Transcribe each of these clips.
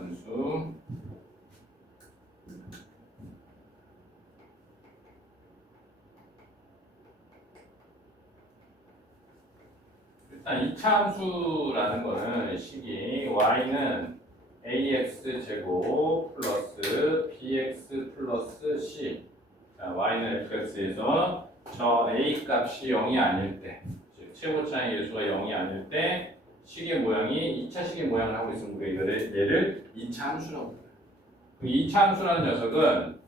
이차함수 일단 이차함수라는 거는 식이 y는 ax 제곱 플러스 bx 플러스 c. 자, y는 fx에서 저 a 값이 0이 아닐 때, 즉 최고차의 계수가 0이 아닐 때 식의 모양이 2차 식의 모양을 하고 있으면 우리가 얘를 2차 함수라고 불러요. 그럼 2차 함수라는 녀석은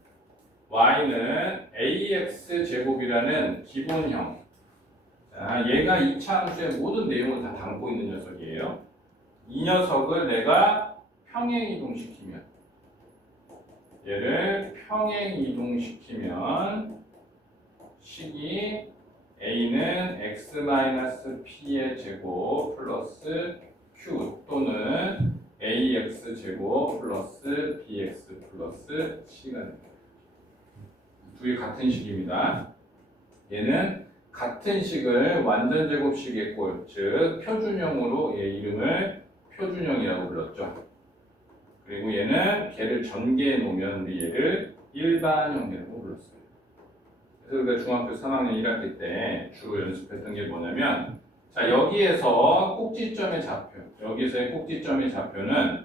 y는 ax 제곱이라는 기본형. 자, 얘가 2차 함수의 모든 내용을 다 담고 있는 녀석이에요. 이 녀석을 내가 평행 이동시키면, 얘를 평행 이동시키면 식이 a는 x-p의 제곱 플러스 q 또는 ax 제곱 플러스 bx 플러스 c가 됩니다. 두 개 같은 식입니다. 얘는 같은 식을 완전 제곱식의 꼴, 즉 표준형으로 얘 이름을 표준형이라고 불렀죠. 그리고 얘는 걔를 전개해 놓으면 우리 얘를 일반형이라고 불렀어요. 그래서 우리가 중학교 3학년 1학기 때 주로 연습했던 게 뭐냐면, 자, 여기에서 꼭지점의 좌표, 여기서의 꼭지점의 좌표는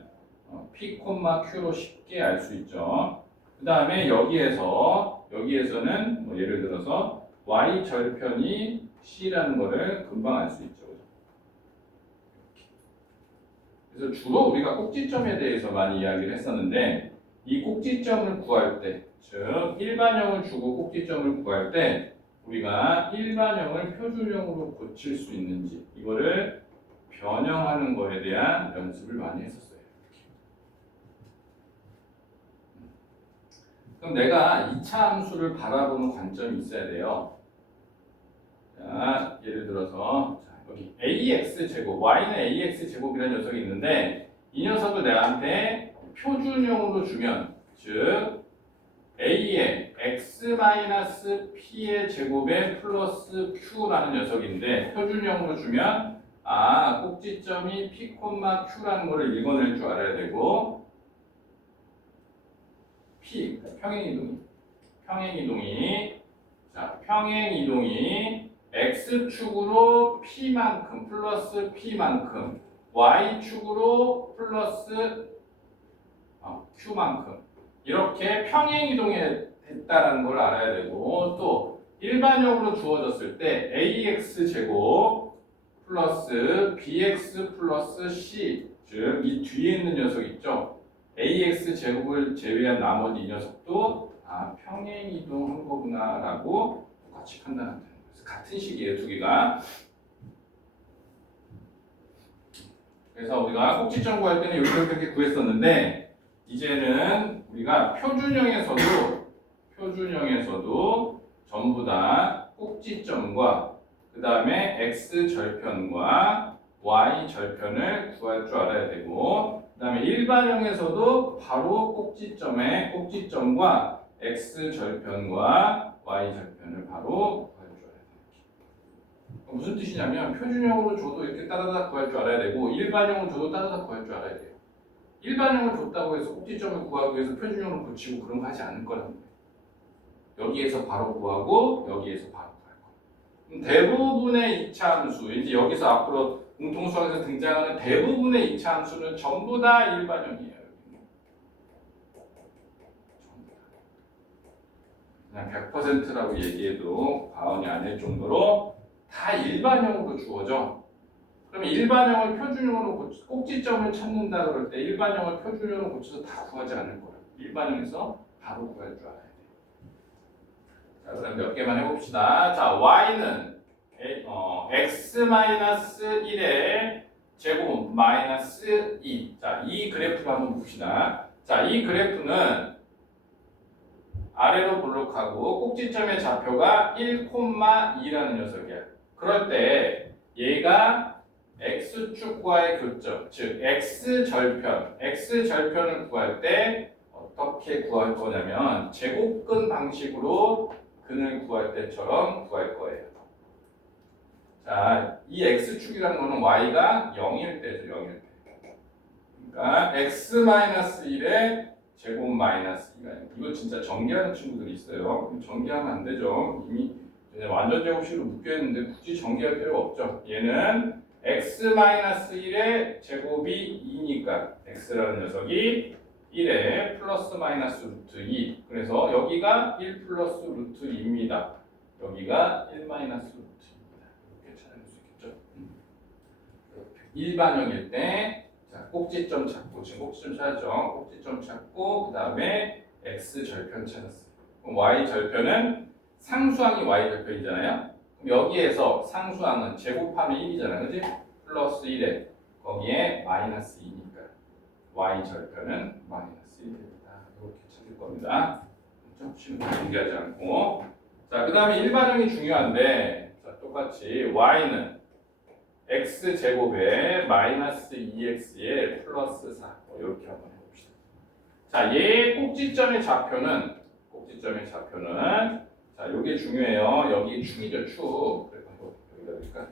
p, q로 쉽게 알 수 있죠. 그 다음에 여기에서는 뭐 예를 들어서 y 절편이 c라는 거를 금방 알 수 있죠. 그래서 주로 우리가 꼭지점에 대해서 많이 이야기를 했었는데, 이 꼭지점을 구할 때, 즉 일반형을 주고 꼭지점을 구할 때 우리가 일반형을 표준형으로 고칠 수 있는지 이거를 변형하는 거에 대한 연습을 많이 했었어요. 그럼 내가 2차 함수를 바라보는 관점이 있어야 돼요. 자, 예를 들어서 여기 ax 제곱, y는 ax 제곱이라는 녀석이 있는데 이 녀석을 내한테 표준형으로 주면, 즉 a의 x-p의 제곱에 플러스 q라는 녀석인데 표준형으로 주면 꼭지점이 p, q라는 거를 읽어낼 줄 알아야 되고, p, 평행이동이 x축으로 p만큼 플러스 p만큼, y축으로 플러스 q만큼 이렇게 평행이동했다라는 걸 알아야 되고, 또 일반형으로 주어졌을 때 ax 제곱 플러스 bx 플러스 c, 즉 이 뒤에 있는 녀석 있죠? ax 제곱을 제외한 나머지 이 녀석도 평행이동한 거구나 라고 똑같이 판단하면 돼요. 같은 식이에요, 두 개가. 그래서 우리가 꼭지점 구할 때는 이렇게 구했었는데, 이제는 우리가 표준형에서도 전부 다 꼭지점과 그 다음에 x 절편과 y 절편을 구할 줄 알아야 되고, 그 다음에 일반형에서도 바로 꼭지점과 x 절편과 y 절편을 바로 구할 줄 알아야 돼요. 무슨 뜻이냐면 표준형으로 줘도 이렇게 따다닥 구할 줄 알아야 되고, 일반형으로 줘도 따다닥 구할 줄 알아야 돼요. 일반형을 줬다고 해서 꼭지점을 구하기 위해서 표준형을 붙이고 그런 거 하지 않을 거라는 거예요. 여기에서 바로 구하고 여기에서 바로 구할 거예요. 대부분의 2차 함수, 이제 여기서 앞으로 공통수학에서 등장하는 대부분의 2차 함수는 전부 다 일반형이에요. 그냥 100%라고 얘기해도 과언이 아닐 정도로 다 일반형으로 주어져. 그러면 일반형을 표준형으로 꼭지점을 찾는다 그럴 때 일반형을 표준형으로 고쳐서 다 구하지 않을 거예요. 일반형에서 바로 구할 줄 알아야 돼요. 자, 그럼 몇 개만 해봅시다. 자, y는 x-1의 제곱 마이너스 2. 자, 이 그래프를 한번 봅시다. 자, 이 그래프는 아래로 볼록하고 꼭지점의 좌표가 1,2라는 녀석이야. 그럴 때 얘가 x축과의 교점, 즉 x절편을 구할 때 어떻게 구할 거냐면 제곱근 방식으로 근을 구할 때처럼 구할 거예요. 자, 이 x축이라는 거는 y가 0일 때죠. 0일 때. 그러니까 x-1의 제곱 마이너스 2가 이거 진짜 전개하는 친구들이 있어요. 전개하면 안 되죠. 이미 완전 제곱식으로 묶여있는데 굳이 전개할 필요가 없죠. 얘는 x-1의 제곱이 2니까 x라는 녀석이 1에 플러스 마이너스 루트 2. 그래서 여기가 1 플러스 루트 2입니다. 여기가 1 마이너스 루트 2입니다. 이렇게 찾아낼 수 있겠죠. 일반형일 때 자, 꼭지점 찾고, 지금 꼭지점 찾았죠. 꼭지점 찾고 그 다음에 x 절편 찾았어요. 그럼 y 절편은 상수항이 y 절편이잖아요. 그럼 여기에서 상수항은 제곱하면 1이잖아요. 그지? 플러스 1에 거기에 마이너스 2니까 y 절편은 마이너스 1입니다. 이렇게 찾을 겁니다. 쉬운 거 공개하지 않고. 자, 그 다음에 일반형이 중요한데 자, 똑같이 y는 x제곱에 마이너스 2x에 플러스 4 이렇게 한번 해봅시다. 자, 얘 꼭지점의 좌표는 자, 요게 중요해요. 여기 축이죠, 축. 그래서 여기다 볼까?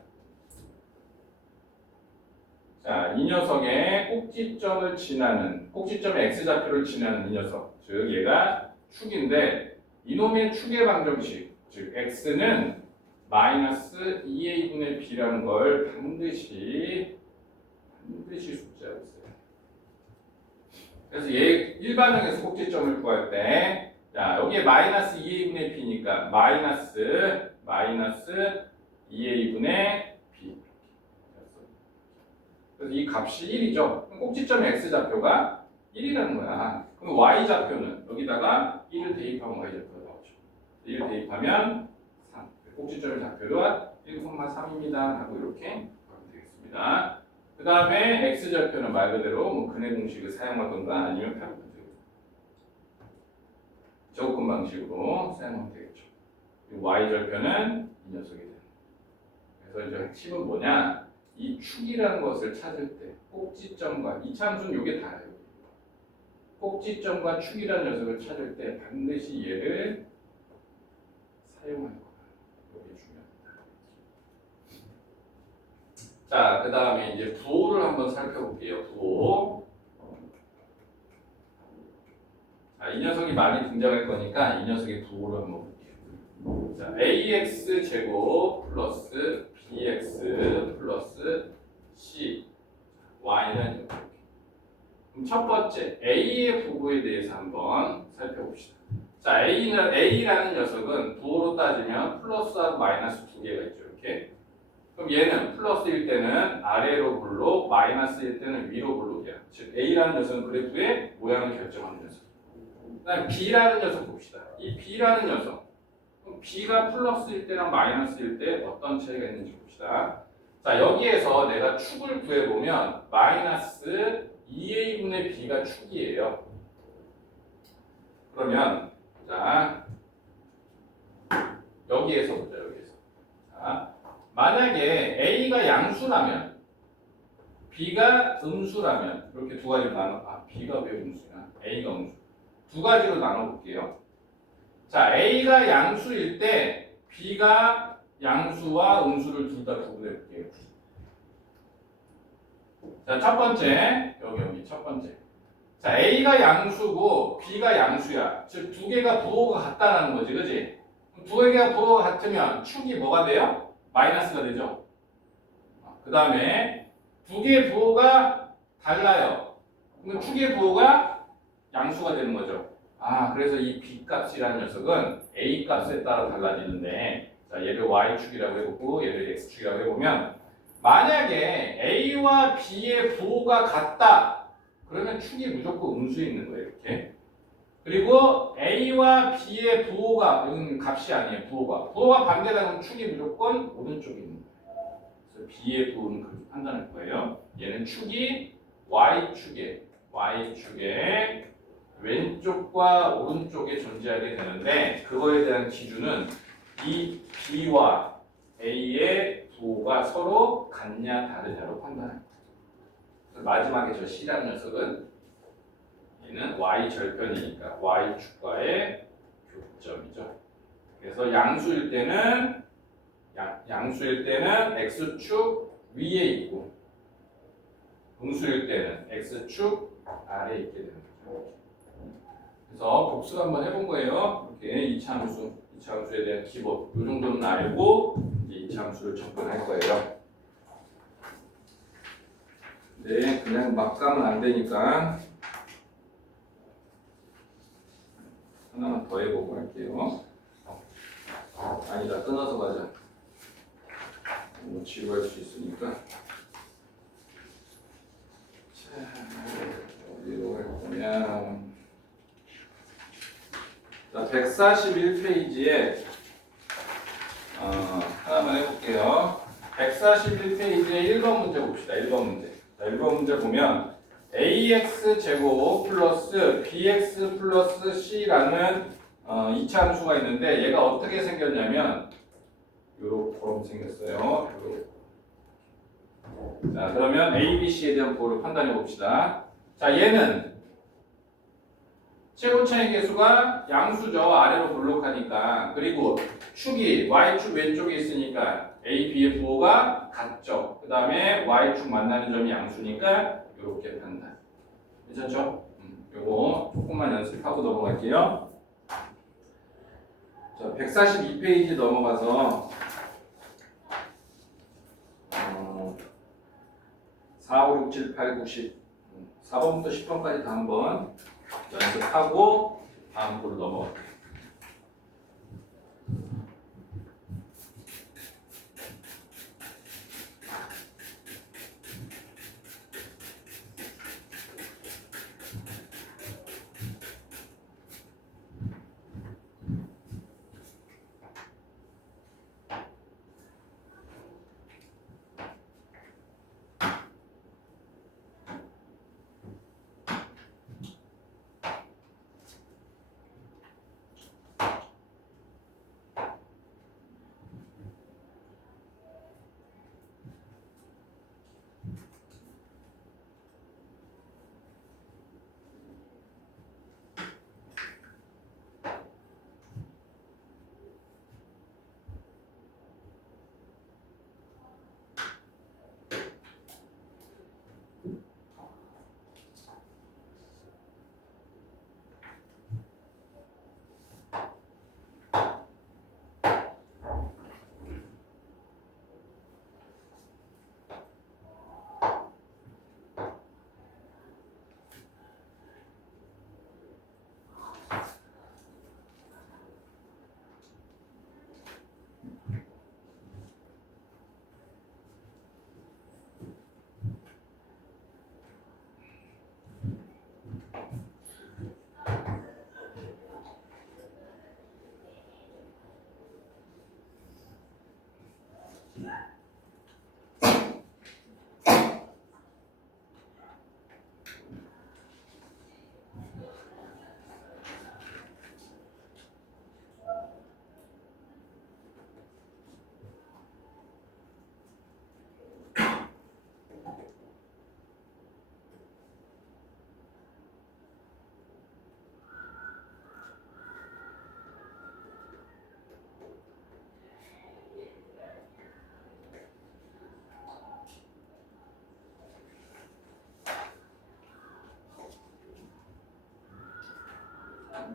자, 이 녀석의 꼭지점을 지나는 꼭지점의 x좌표를 지나는 이 녀석, 즉 얘가 축인데 이놈의 축의 방정식, 즉 x는 마이너스 2a분의 b라는 걸 반드시 숙지하고 있어요. 그래서 얘 일반형에서 꼭지점을 구할 때 자, 여기에 마이너스 2a분의 b니까 마이너스 2a분의 b. 그래서 이 값이 1이죠. 그럼 꼭지점의 x좌표가 1이라는 거야. 그럼 y좌표는 여기다가 1을 대입하면 y좌표가 나오죠. 1을 대입하면 3. 꼭지점의 좌표가 1,3입니다. 하고 이렇게 하면 되겠습니다. 그 다음에 x좌표는 말 그대로 뭐 근해 공식을 사용하던가 아니면 제곱근 방식으로 사용하면 되겠죠. y절편은 이 녀석이 되는 거예요. 그래서 이제 핵심은 뭐냐? 이 축이라는 것을 찾을 때 꼭지점과 이 참수는 이게 다예요. 꼭지점과 축이라는 녀석을 찾을 때 반드시 얘를 사용할 거예요. 이게 중요합니다. 자, 그 다음에 이제 부호를 한번 살펴볼게요. 부호. 자, 이 녀석이 많이 등장할 거니까 이 녀석의 부호를 한번 볼게요. 자, ax 제곱 플러스 bx 플러스 c y는 이렇게. 그럼 첫 번째 a의 부호에 대해서 한번 살펴봅시다. 자, a라는 녀석은 부호로 따지면 플러스하고 마이너스 두 개가 있죠. 이렇게. 그럼 얘는 플러스일 때는 아래로 볼록, 마이너스일 때는 위로 볼록이야. 즉 a라는 녀석은 그래프의 모양을 결정하는 녀석. 그다음 b라는 녀석 봅시다. 이 b라는 녀석. 그럼 b가 플러스일 때랑 마이너스일 때 어떤 차이가 있는지 봅시다. 자, 여기에서 내가 축을 구해보면 마이너스 2a분의 b가 축이에요. 그러면 자, 여기에서 보자. 여기에서. 자, 만약에 a가 양수라면 b가 음수라면 이렇게 두 가지로 b가 왜 음수냐? a가 음수. 두 가지로 나눠볼게요. 자, a가 양수일 때 b가 양수와 음수를 둘 다 구분해볼게요. 자, 첫 번째 여기 첫 번째. 자, a가 양수고 b가 양수야. 즉 두 개가 부호가 같다라는 거지, 그지? 두 개가 부호가 같으면 축이 뭐가 돼요? 마이너스가 되죠. 그 다음에 두 개의 부호가 달라요. 그럼 축의 부호가 양수가 되는 거죠. 그래서 이 b 값이라는 녀석은 a 값에 따라 달라지는데, 자, 얘를 y축이라고 해보고 얘를 x축이라고 해보면, 만약에 a와 b의 부호가 같다. 그러면 축이 무조건 음수에 있는 거예요. 이렇게. 그리고 a와 b의 부호가, 이건 값이 아니에요. 부호가 반대다 그러면 축이 무조건 오른쪽에 있는 거예요. 그래서 b의 부호는 그렇게 판단할 거예요. 얘는 축이 y축에 왼쪽과 오른쪽에 존재하게 되는데, 그거에 대한 기준은 이 b와 a의 부호가 서로 같냐 다르냐로 판단할 거예요. 마지막에 저 c라는 녀석은 얘는 y절편이니까 y축과의 교점이죠. 그래서 양수일 때는 x축 위에 있고 음수일 때는 x축 아래에 있게 되는 거죠. 그래서 복습 한번 해본 거예요. 이렇게 이차함수에 대한 기본 이 정도는 알고 이제 이차함수를 접근할 거예요. 네, 그냥 막 가면 안 되니까 하나만 더 해보고 할게요. 아니다, 끊어서 가자. 너무 지루할 수 있으니까. 자, 어디로 갈 거냐. 자, 141페이지에 하나만 해볼게요. 141페이지에 1번 문제 봅시다. 1번 문제. 자, 1번 문제 보면 ax 제곱 플러스 bx 플러스 c라는 이차 함수가 있는데 얘가 어떻게 생겼냐면 요렇게 생겼어요. 요렇게. 자, 그러면 a, b, c에 대한 부호를 판단해 봅시다. 자, 얘는 최고차의 개수가 양수죠. 아래로 블록하니까. 그리고 축이 y축 왼쪽에 있으니까 a, b의 부호가 같죠. 그 다음에 y축 만나는 점이 양수니까 이렇게 판단. 괜찮죠? 요거 조금만 연습하고 넘어갈게요. 자, 142페이지 넘어가서 4, 5, 6, 7, 8, 9, 10 4번부터 10번까지 다 한번 연습하고 다음 부로 넘어갈게요.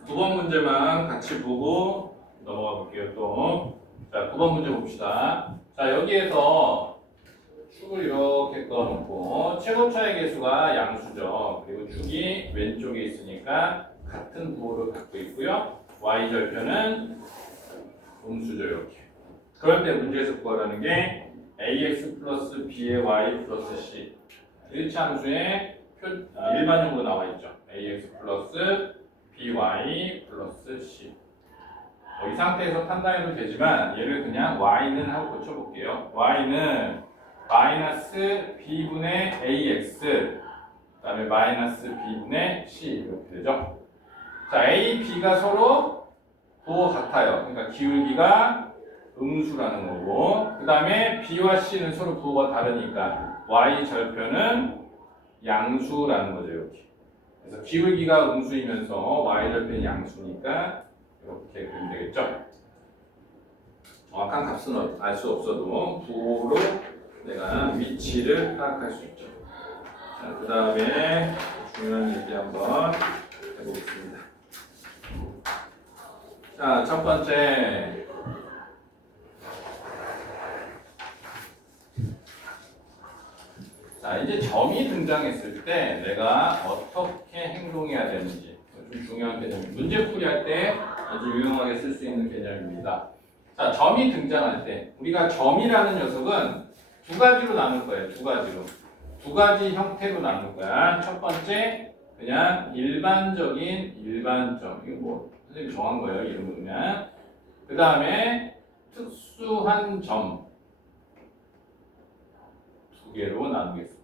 두 번 문제만 같이 보고 넘어가 볼게요. 또. 자, 9번 문제 봅시다. 자, 여기에서 축을 이렇게 그어놓고 최고차의 개수가 양수죠. 그리고 축이 왼쪽에 있으니까 같은 부호를 갖고 있고요. y절편은 음수죠. 이렇게. 그럴 때 문제에서 구하라는 게 ax 플러스 b의 y 플러스 c 1차 함수의 일반형으로 나와 있죠. ax 플러스 by 플러스 c. 이 상태에서 판단해도 되지만 얘를 그냥 y는 하고 고쳐볼게요. y는 마이너스 b분의 ax 그 다음에 마이너스 b분의 c 이렇게 되죠. 자, a, b가 서로 부호 같아요. 그러니까 기울기가 음수라는 거고 그 다음에 b와 c는 서로 부호가 다르니까 y 절편은 양수라는 거죠. 이렇게. 그래서 기울기가 음수이면서 y절편이 양수니까 이렇게 그리면 되겠죠. 정확한 값은 알 수 없어도 부호로 내가 위치를 파악할 수 있죠. 자, 그 다음에 중요한 얘기 한번 해보겠습니다. 자, 첫 번째. 자, 이제 점이 등장했을 때 내가 어떻게 행동해야 되는지 좀 중요한 개념입니다. 문제풀이할 때 아주 유용하게 쓸 수 있는 개념입니다. 자, 점이 등장할 때 우리가 점이라는 녀석은 두 가지로 나눌 거예요. 두 가지로. 두 가지 형태로 나눌 거야. 첫 번째, 그냥 일반적인 일반점. 이거 뭐 선생님이 정한 거예요. 이름은 그냥. 그 다음에 특수한 점. 두 개로 나누겠습니다.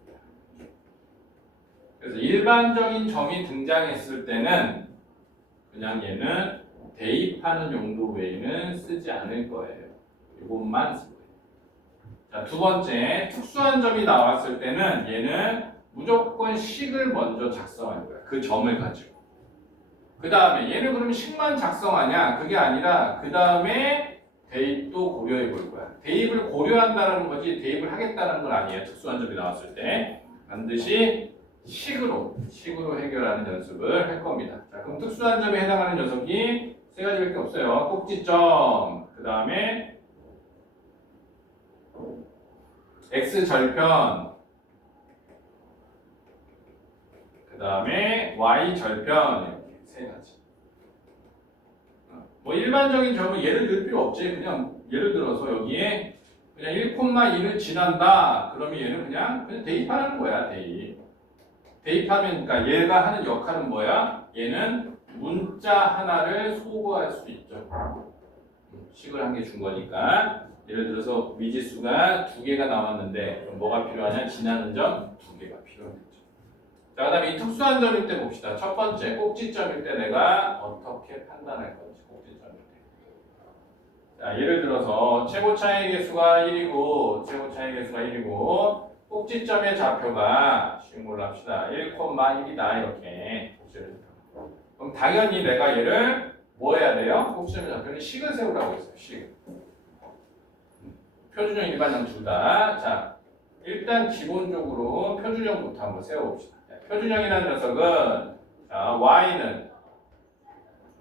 그래서 일반적인 점이 등장했을 때는 그냥 얘는 대입하는 용도 외에는 쓰지 않을 거예요. 이것만 쓸 거예요. 자, 두 번째, 특수한 점이 나왔을 때는 얘는 무조건 식을 먼저 작성할 거야. 그 점을 가지고. 그 다음에 얘는 그러면 식만 작성하냐? 그게 아니라 그 다음에 대입도 고려해 볼 거야. 대입을 고려한다는 거지 대입을 하겠다는 건 아니에요. 특수한 점이 나왔을 때. 반드시 식으로 해결하는 연습을 할 겁니다. 자, 그럼 특수한 점에 해당하는 녀석이 세 가지밖에 없어요. 꼭지점, 그 다음에 x절편, 그 다음에 y절편, 이렇게 세 가지. 뭐 일반적인 점은 예를 들 필요 없지. 그냥 예를 들어서 여기에 그냥 1,2를 지난다. 그러면 얘는 그냥 대입하는 거야. 대입하면 그러니까 얘가 하는 역할은 뭐야? 얘는 문자 하나를 소거할 수 있죠. 식을 한 개 준 거니까. 예를 들어서 미지수가 2개가 나왔는데 그럼 뭐가 필요하냐? 지나는 점 2개가 필요하겠죠. 자, 그 다음에 이 특수한 점일 때 봅시다. 첫 번째, 꼭지점일 때 내가 어떻게 판단할 건지. 꼭지점일 때. 자, 예를 들어서 최고차의 개수가 1이고 꼭지점의 좌표가 식물로 합시다. 1,1이다 이렇게. 그럼 당연히 내가 얘를 뭐 해야 돼요? 꼭지점의 좌표는 식을 세우라고 했어요. 식. 표준형, 일반형 둘 다. 자, 일단 기본적으로 표준형부터 한번 세워봅시다. 표준형이라는 녀석은 자, y는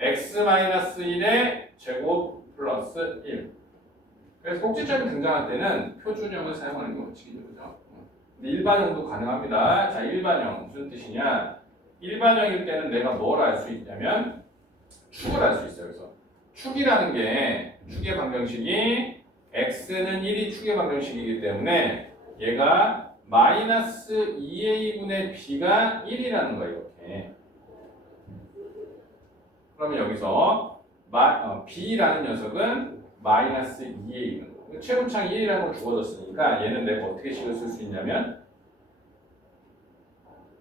x-1의 제곱 플러스 1. 그래서 꼭지점이 등장할 때는 표준형을 사용하는 게 원칙이죠. 그죠? 근데 일반형도 가능합니다. 자, 일반형 무슨 뜻이냐? 일반형일 때는 내가 뭘 알 수 있냐면 축을 알 수 있어요. 그래서 축이라는 게 축의 방정식이 x는 1이 축의 방정식이기 때문에 얘가 마이너스 2a분의 b가 1이라는 거예요. 이렇게. 그러면 여기서 b라는 녀석은 마이너스 2에 있는 거. 최고창이 1이라는 걸 주어졌으니까 얘는 내가 어떻게 식을 쓸 수 있냐면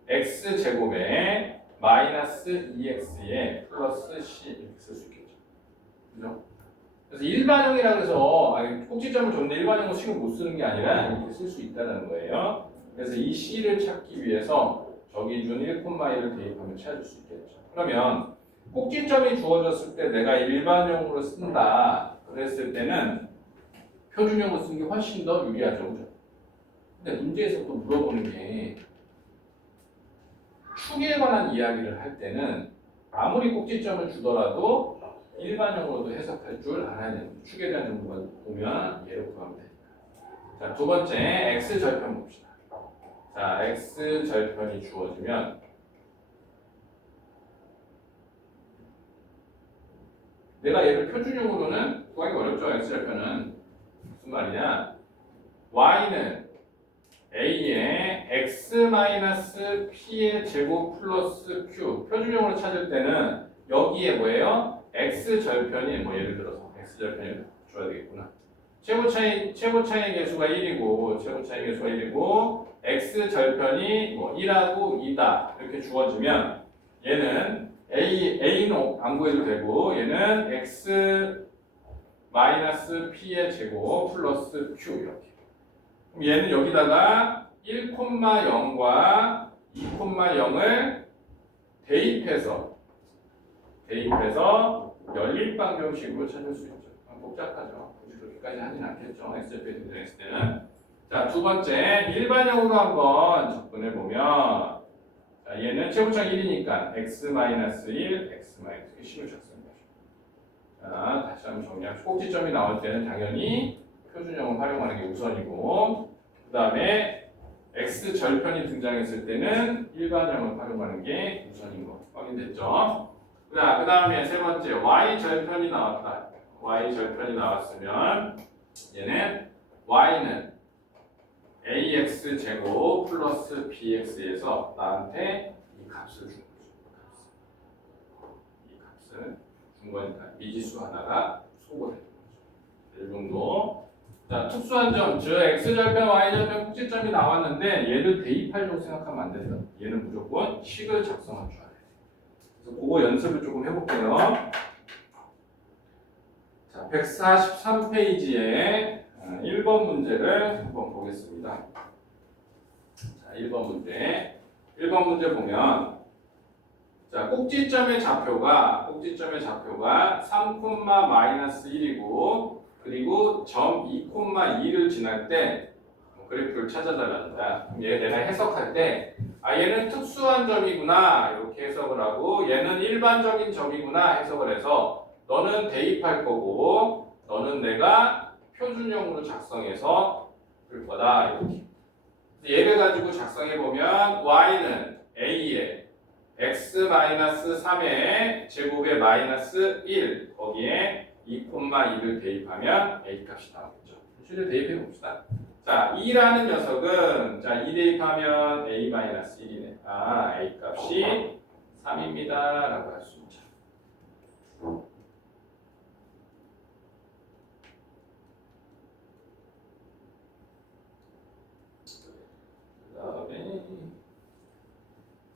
x제곱에 마이너스 2x에 플러스 c 이렇게 쓸 수 있겠죠. 그죠? 그래서 일반형이라고 해서 꼭지점을 줬는데 일반형은 식을 못 쓰는 게 아니라 이렇게 쓸 수 있다는 거예요. 그래서 이 c를 찾기 위해서 저기 준 1,1을 대입하면 찾을 수 있겠죠. 그러면 꼭지점이 주어졌을 때 내가 일반형으로 쓴다 그랬을 때는 표준형으로 쓰는 게 훨씬 더 유리하죠. 그죠? 근데 문제에서 또 물어보는 게 축에 관한 이야기를 할 때는 아무리 꼭지점을 주더라도 일반형으로도 해석할 줄 알아야 됩니다. 축에 대한 정보가 보면 얘로 구하면 됩니다. 자, 두 번째 x절편 봅시다. 자, x절편이 주어지면 내가 얘를 표준형으로는 구하기 어렵죠. x절편은 무슨 말이냐? y는 a의 x-p의 제곱 플러스 q 표준형으로 찾을 때는 여기에 뭐예요? x절편이 뭐 예를 들어서 x절편을 줘야 되겠구나. 최고차의 개수가 1이고 x절편이 뭐 1하고 2다 이렇게 주어지면 얘는 a는 안 구해도 되고 얘는 x-p의 제곱 플러스 q 이렇게. 그럼 얘는 여기다가 1,0과 2,0을 대입해서 연립방정식으로 찾을 수 있죠. 복잡하죠. 굳이 그렇게까지 하진 않겠죠. x절편이 등장했을 때는. 자, 자, 두 번째 일반형으로 한번 접근해 보면 자, 얘는 최고차항 1이니까 x-1, x-10을 작성해요. 자, 다시 한번 정리합시다. 꼭지점이 나올 때는 당연히 표준형을 활용하는 게 우선이고, 그 다음에 x 절편이 등장했을 때는 일반형을 활용하는 게 우선인 거 확인됐죠? 그 다음에 세 번째 y 절편이 나왔다. y 절편이 나왔으면 얘는 y는 ax 제곱 플러스 bx에서 나한테 이 값을 준 거죠. 이 값을 준 거니까 미지수 하나가 소거되는 거죠. 이 정도. 자, 특수한 점, 즉 x절편, y절편 꼭지점이 나왔는데 얘를 대입하려고 생각하면 안 된다. 얘는 무조건 식을 작성할 줄 알아야 돼. 그래서 그거 연습을 조금 해볼게요. 자, 143페이지에 1번 문제를 한번 보겠습니다. 자, 1번 문제. 1번 문제 보면 자, 꼭지점의 좌표가 3,-1이고 그리고 점 2,2를 지날 때 그래프를 찾아달라는 거야. 그럼 얘 내가 해석할 때 얘는 특수한 점이구나 이렇게 해석을 하고 얘는 일반적인 점이구나 해석을 해서 너는 대입할 거고 너는 내가 표준형으로 작성해서 풀 거다 이렇게. 얘를 가지고 작성해 보면 y는 a에 x-3의 제곱에 마이너스 1 거기에 2,2를 대입하면 a 값이 나오겠죠. 실을 대입해 봅시다. 자, 2라는 녀석은 자, 2 대입하면 a-1이네. a 값이 3입니다. 라고 할 수 있죠. 그 다음에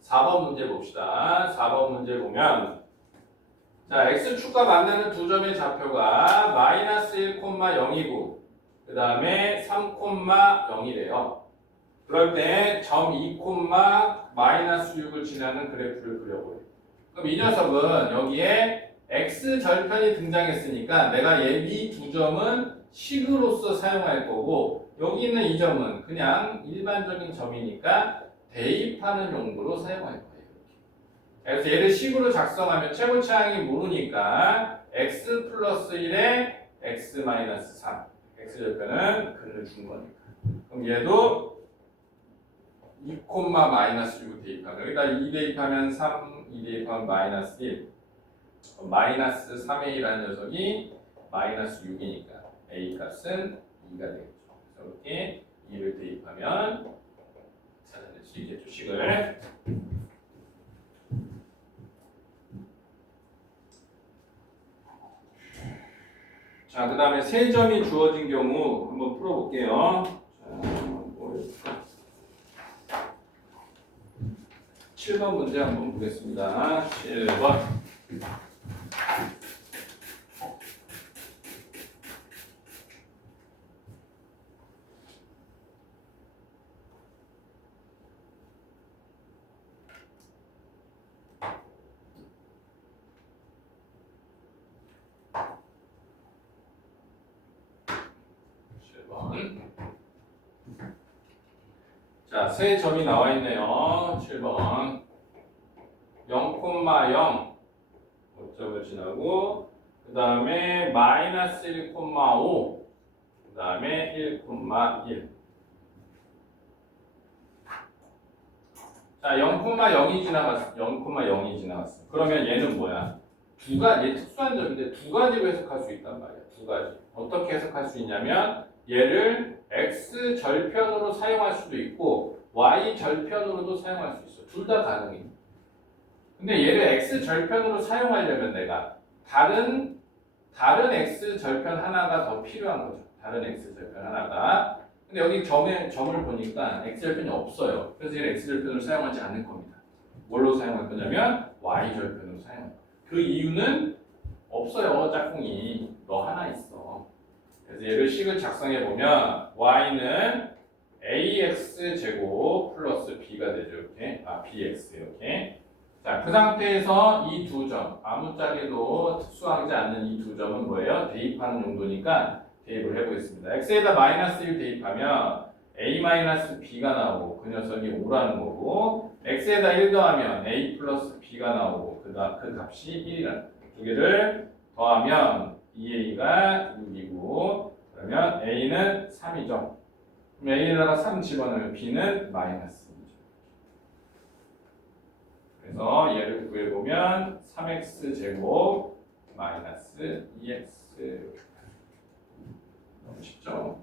4번 문제 봅시다. 4번 문제 보면 자, x축과 만나는 두 점의 좌표가 마이너스 1,0이고 그 다음에 3,0이래요. 그럴 때 점 2, 마이너스 6을 지나는 그래프를 그려보래요. 그럼 이 녀석은 여기에 x절편이 등장했으니까 내가 이 두 점은 식으로서 사용할 거고 여기 있는 이 점은 그냥 일반적인 점이니까 대입하는 용도로 사용할 거예요. 그래서 얘를 식으로 작성하면 최고차항이 모르니까 x 플러스 1에 x 마이너스 3 x절편은 근을 준 거니까 그럼 얘도 2, 마이너스 6을 대입하면 여기다 2 대입하면 3, 2 대입하면 마이너스 1 마이너스 3의 1이라는 녀석이 마이너스 6이니까 a 값은 2가 되겠죠. 그래서 이렇게 2를 대입하면 찾아낼 수 있겠죠. 식을 자, 그 다음에 세 점이 주어진 경우 한번 풀어볼게요. 자, 뭐 7번 문제 한번 보겠습니다. 7번. 자, 세 점이 나와 있네요. 7번. 0,0 5점을 지나고 그 다음에 마이너스 1,5 그 다음에 1,1 자, 0,0이 지나갔어. 0,0이 지나갔어. 그러면 얘는 뭐야? 얘 특수한 점인데 두 가지로 해석할 수 있단 말이야. 두 가지. 어떻게 해석할 수 있냐면 얘를 x 절편으로 사용할 수도 있고 y 절편으로도 사용할 수 있어. 둘 다 가능해. 근데 얘를 x 절편으로 사용하려면 내가 다른 x 절편 하나가 더 필요한 거죠. 다른 x 절편 하나가. 근데 여기 점을 보니까 x 절편이 없어요. 그래서 얘를 x 절편으로 사용하지 않을 겁니다. 뭘로 사용할 거냐면 y 절편으로 사용할 거예요. 그 이유는 없어요. 짝꿍이 너 하나 있어. 그래서 얘를 식을 작성해 보면 y는 ax 제곱 플러스 b가 되죠. 이렇게 bx 이렇게. 자, 그 상태에서 이 두 점 아무짝에도 특수하지 않는 이 두 점은 뭐예요? 대입하는 용도니까 대입을 해보겠습니다. x에다 마이너스 1 대입하면 a-b가 나오고 그 녀석이 5라는 거고 x에다 1 더하면 a 플러스 b가 나오고 그 값이 1이라는 두 개를 더하면 2a가 6이고 그러면 a는 3이죠. 그럼 a에다가 3 집어넣으면 b는 마이너스 2죠. 그래서 얘를 구해보면 3x 제곱 마이너스 2x 너무 쉽죠?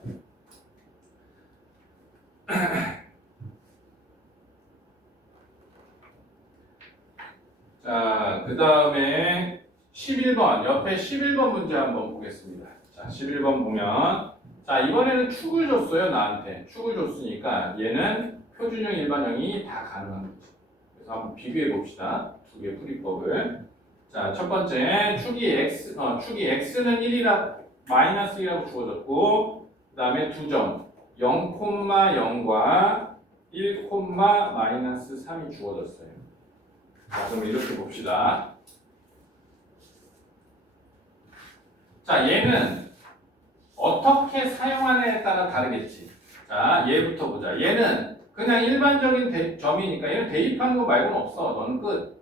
자, 그 다음에 11번, 옆에 11번 문제 한번 보겠습니다. 자, 11번 보면, 자, 이번에는 축을 줬어요, 나한테. 축을 줬으니까 얘는 표준형, 일반형이 다 가능한 거지. 그래서 한번 비교해 봅시다. 두 개 풀이법을. 자, 첫 번째, 축이 x는 1이라, 마이너스 1이라고 주어졌고, 그 다음에 두 점, 0,0과 1, 마이너스 3이 주어졌어요. 자, 그럼 이렇게 봅시다. 자, 얘는 어떻게 사용하느냐에 따라 다르겠지. 자, 얘부터 보자. 얘는 그냥 일반적인 점이니까 얘는 대입하는 거 말고는 없어. 너는 끝.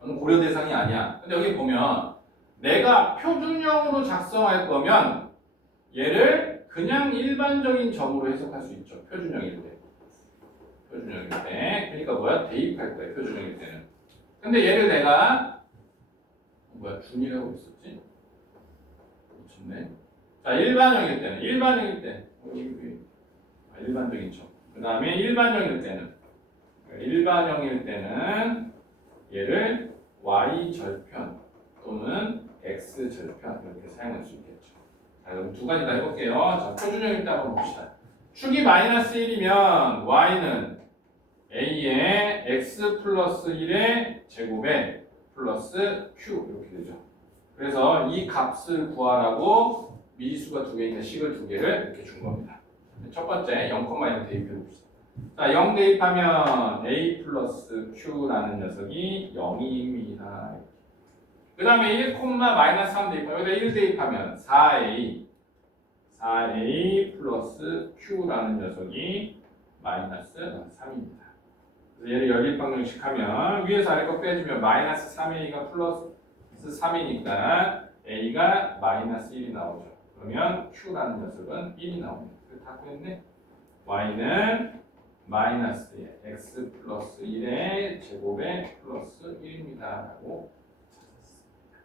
너는 고려 대상이 아니야. 근데 여기 보면 내가 표준형으로 작성할 거면 얘를 그냥 일반적인 점으로 해석할 수 있죠. 표준형일 때. 표준형일 때. 그러니까 뭐야? 대입할 거야. 표준형일 때는. 근데 얘를 내가 뭐야? 준이라고 했었지? 좋네. 자, 일반형일 때는 일반적인 점. 그 다음에 일반형일 때는 얘를 y 절편 또는 x 절편 이렇게 사용할 수 있겠죠. 자, 그럼 두 가지 다 해볼게요. 자, 표준형일 때 한번 봅시다. 축이 마이너스 1이면 y는 a의 x 플러스 1의 제곱에 플러스 q 이렇게 되죠. 그래서 이 값을 구하라고 미지수가 두 개인데 식을 두 개를 이렇게 준 겁니다. 첫 번째 0,1 대입해 봅시다. 자, 0 대입하면 a 플러스 q라는 녀석이 0입니다. 그 다음에 1, 마이너스 3 대입하면 여기다 1 대입하면 4a 플러스 q라는 녀석이 마이너스 3입니다. 얘를 연립방정식 하면 위에서 아래 거 빼주면 마이너스 3a가 플러스 3이니까 a가 마이너스 1이 나오죠. 그러면 q라는 녀석은 1이 나옵니다. 다 구했네. y는 마이너스 x 플러스 1의 제곱에 플러스 1입니다. 라고 찾았습니다.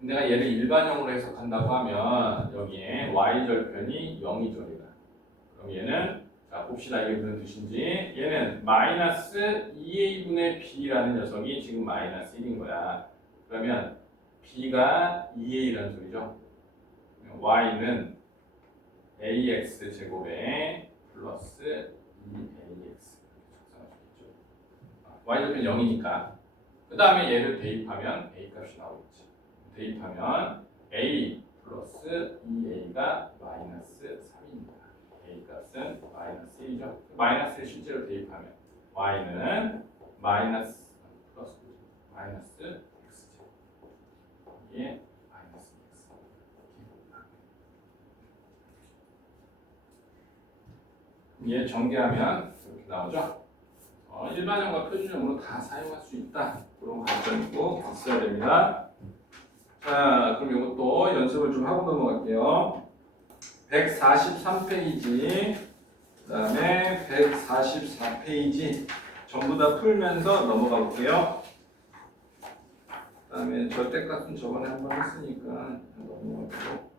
내가 얘를 일반형으로 해석한다고 하면 여기에 y절편이 0이죠. 그럼 얘는 자, 봅시다. 이게 무슨 뜻인지. 얘는 마이너스 2a분의 b라는 녀석이 지금 마이너스 1인 거야. 그러면 b가 2a라는 소리죠. y는 ax 제곱에 플러스 2ax y절편 0이니까 그 다음에 얘를 대입하면 a 값이 나오겠지. 대입하면 a 플러스 2a가 마이너스 3입니다. a 값은 마이너스 1이죠. 마이너스를 실제로 대입하면 y는 마이너스 x죠. 이게 마이너스 x. 얘 전개하면 이렇게 나오죠. 일반형과 표준형으로 다 사용할 수 있다. 그런 관점이고 있어야 됩니다. 자, 그럼 이것도 연습을 좀 하고 넘어갈게요. 143페이지, 그 다음에 144페이지 전부 다 풀면서 넘어가 볼게요. 그 다음에 절대값은 저번에 한번 했으니까 넘어가고.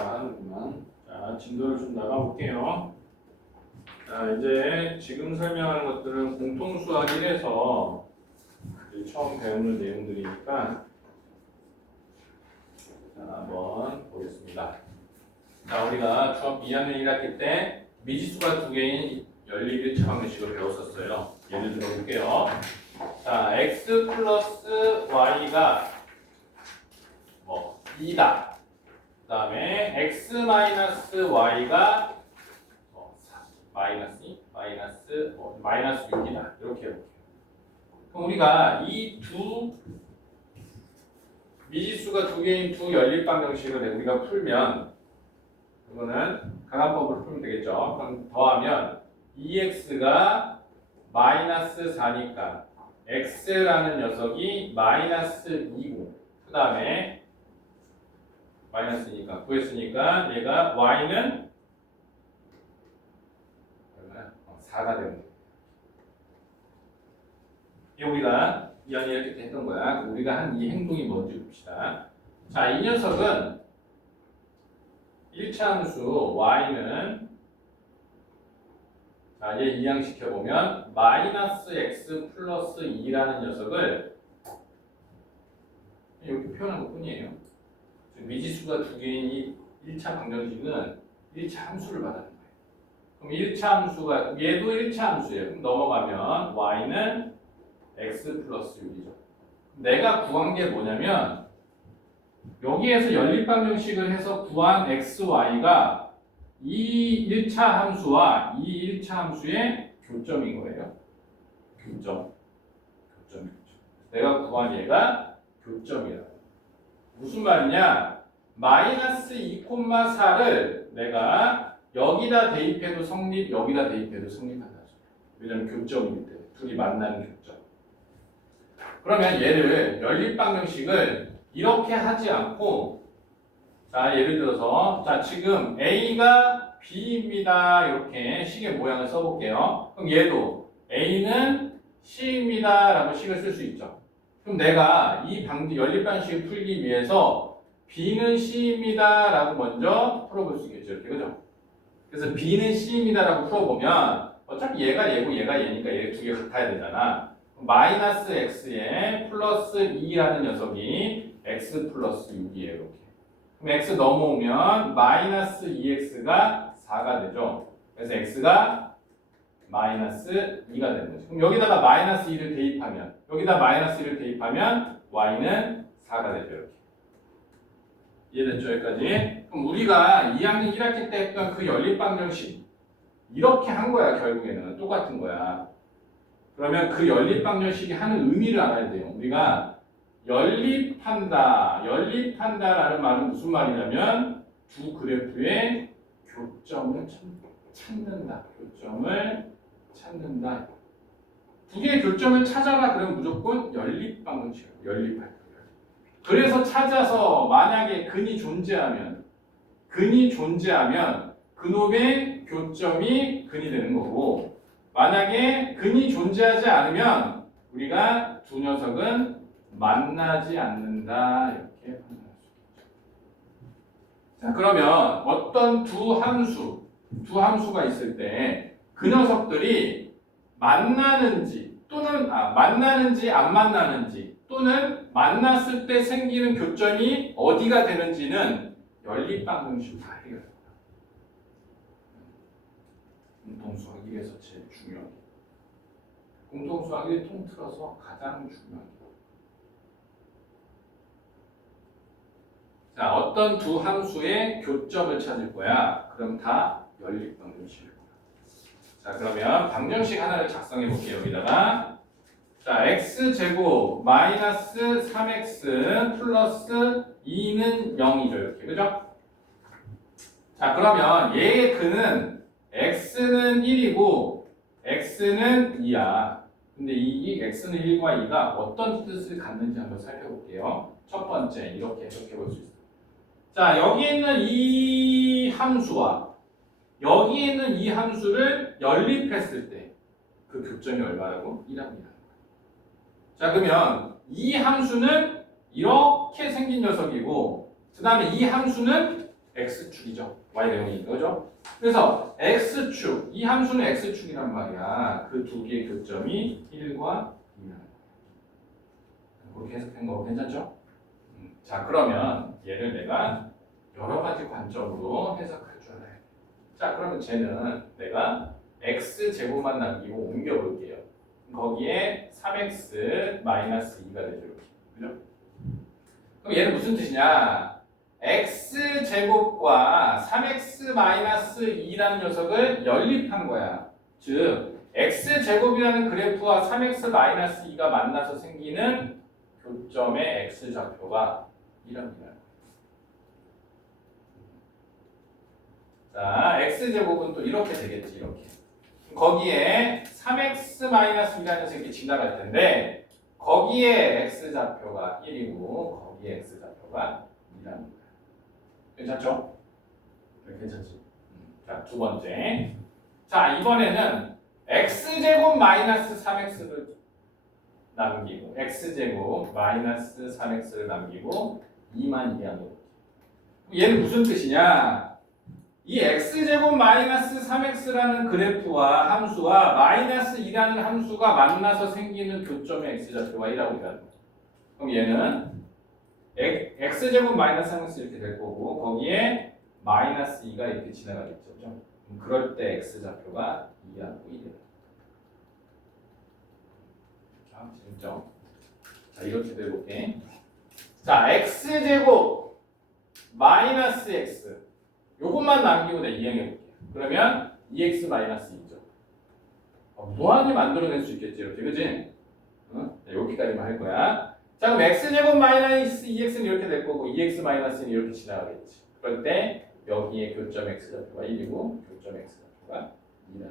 자, 하는구만. 자, 진도를 좀 나가볼게요. 자, 이제 지금 설명하는 것들은 공통수학 1에서 처음 배우는 내용들이니까 자, 한번 보겠습니다. 자, 우리가 중학교 2학년 1학기 때 미지수가 두 개인 연립 1차 방정식을 배웠었어요. 예를 들어 볼게요. 자, x 플러스 y가 2다. 그 다음에 x 마이너스 y가 마이너스 6이다. 이렇게 해볼게요. 그럼 우리가 이 두 미지수가 두 개인 두 연립 방정식을 우리가 풀면 이거는 강화법으로 풀면 되겠죠. 그럼 더하면 2x가 마이너스 4니까 x라는 녀석이 마이너스 2고 그 다음에 마이너스니까 구했으니까 얘가 y는 얼마야? 4가 되는 거야. 이 우리가 이 안에 이렇게 했던 거야. 우리가 한 이 행동이 뭔지 봅시다. 자, 이 녀석은 1차 함수 y는 자, 얘 이항시켜보면 마이너스 x 플러스 2라는 녀석을 이렇게 표현한 것 뿐이에요. 미지수가 두 개인 이 1차 방정식은 1차 함수를 말하는 거예요. 그럼 1차 함수가 얘도 1차 함수예요. 그럼 넘어가면 y는 x 플러스 6이죠. 내가 구한 게 뭐냐면 여기에서 연립방정식을 해서 구한 xy가 이 1차 함수와 이 1차 함수의 교점인 거예요. 교점. 내가 구한 얘가 교점이야. 무슨 말이냐? 마이너스 2,4를 내가 여기다 대입해도 성립, 여기다 대입해도 성립한다. 왜냐면 교점이기 때문에 둘이 만나는 교점. 그러면 얘를 연립방정식을 이렇게 하지 않고 자, 예를 들어서 자, 지금 A가 B입니다. 이렇게 식의 모양을 써볼게요. 그럼 얘도 A는 C입니다. 라고 식을 쓸 수 있죠. 그럼 내가 이 연립방식을 풀기 위해서 B는 C입니다. 라고 먼저 풀어볼 수 있겠죠. 이렇게, 그죠? 그래서 B는 C입니다. 라고 풀어보면 어차피 얘가 얘고 얘가 얘니까 얘 두 개 같아야 되잖아. 마이너스 x에 플러스 2라는 녀석이 x 플러스 6이에요. 이렇게. 그럼 x 넘어오면 마이너스 2x가 4가 되죠. 그래서 x가 마이너스 2가 되는 거죠. 그럼 여기다가 마이너스 2를 대입하면 여기다 마이너스 1을 대입하면 y는 4가 되죠. 이렇게. 이해됐죠? 여기까지? 그럼 우리가 2학년 1학기 때 했던 그 연립방정식 이렇게 한 거야. 결국에는 똑같은 거야. 그러면 그 연립방정식이 하는 의미를 알아야 돼요. 우리가 연립한다라는 말은 무슨 말이냐면 두 그래프의 교점을 찾는다. 두 개의 교점을 찾아라. 그러면 무조건 연립방정식이에요. 연립할 거예요. 그래서 찾아서 만약에 근이 존재하면 그놈의 교점이 근이 되는 거고 만약에 근이 존재하지 않으면 우리가 두 녀석은 만나지 않는다 이렇게 판단할 수 있죠. 자, 그러면 어떤 두 함수가 있을 때 그 녀석들이 만나는지 안 만나는지 또는 만났을 때 생기는 교점이 어디가 되는지는 연립방정식으로 다 해결해요. 공통수학 1에서 제일 중요한 게 공통수학 1 통틀어서 가장 중요한 게 자, 어떤 두 함수의 교점을 찾을 거야? 그럼 다 연립방정식일 거야. 자, 그러면 방정식 하나를 작성해 볼게요. 여기다가 자, x제곱 마이너스 3x 플러스 2는 0이죠. 이렇게, 그죠? 자, 그러면 얘의 근은 x는 1이고 x는 2야. 근데 이 x는 1과 2가 어떤 뜻을 갖는지 한번 살펴볼게요. 첫 번째, 이렇게 해석해 볼 수 있어요. 자, 여기 있는 이 함수와 여기 있는 이 함수를 연립했을 때 그 교점이 얼마라고? 1합니다. 자, 그러면 이 함수는 이렇게 생긴 녀석이고 그 다음에 이 함수는 x축이죠. y 내용이니까 그죠? 그래서 x축 이 함수는 x축이란 말이야. 그 두 개의 교점이 1과 2야. 그렇게 해석한 거 괜찮죠? 자 그러면 얘를 내가 여러 가지 관점으로 해석할 줄 알아야 돼. 자 그러면 쟤는 내가 x 제곱만 남기고 옮겨 볼게요. 거기에 3x 마이너스 2가 되죠. 이렇게. 그죠? 그럼 얘는 무슨 뜻이냐? x 제곱과 3x 마이너스 2라는 녀석을 연립한 거야. 즉 x 제곱이라는 그래프와 3x 마이너스 2가 만나서 생기는 교점의 x 좌표가 이랍니다. 자, x 제곱은 또 이렇게 되겠지. 이렇게. 거기에 3x 마이너스 2라는 녀석이 지나갈 텐데 거기에 x 좌표가 1이고 거기에 x 좌표가 2라는 거야. 괜찮죠? 네, 괜찮지. 자, 두 번째. 자, 이번에는 x제곱 마이너스 3x를 남기고 x제곱 마이너스 3x를 남기고 2만 이해하는 얘는 무슨 뜻이냐? 이 x제곱 마이너스 3x라는 그래프와 함수와 마이너스 2라는 함수가 만나서 생기는 교점의 x좌표가 1이라고 얘기하는 거야. 그럼 얘는 x제곱 마이너스 3x 이렇게 될 거고 거기에 마이너스 2가 이렇게 지나가겠죠. 그럴 때 x좌표가 2하고 1이에요. 자, 재밌죠? 자, 이렇게 돼볼게. 자, x제곱 마이너스 x 요것만 남기고 내가 이행해볼게요. 그러면 2x 마이너스 2죠. 무한히 만들어낼 수 있겠지. 이렇게, 그지? 자, 여기까지만 할 거야. 자, 그럼 x제곱 마이너스 2x는 이렇게 될 거고 2x 마이너스는 이렇게 지나가겠지. 그럴 때 여기에 교점 x좌표가 1이고 교점 x좌표가 2라는 거야.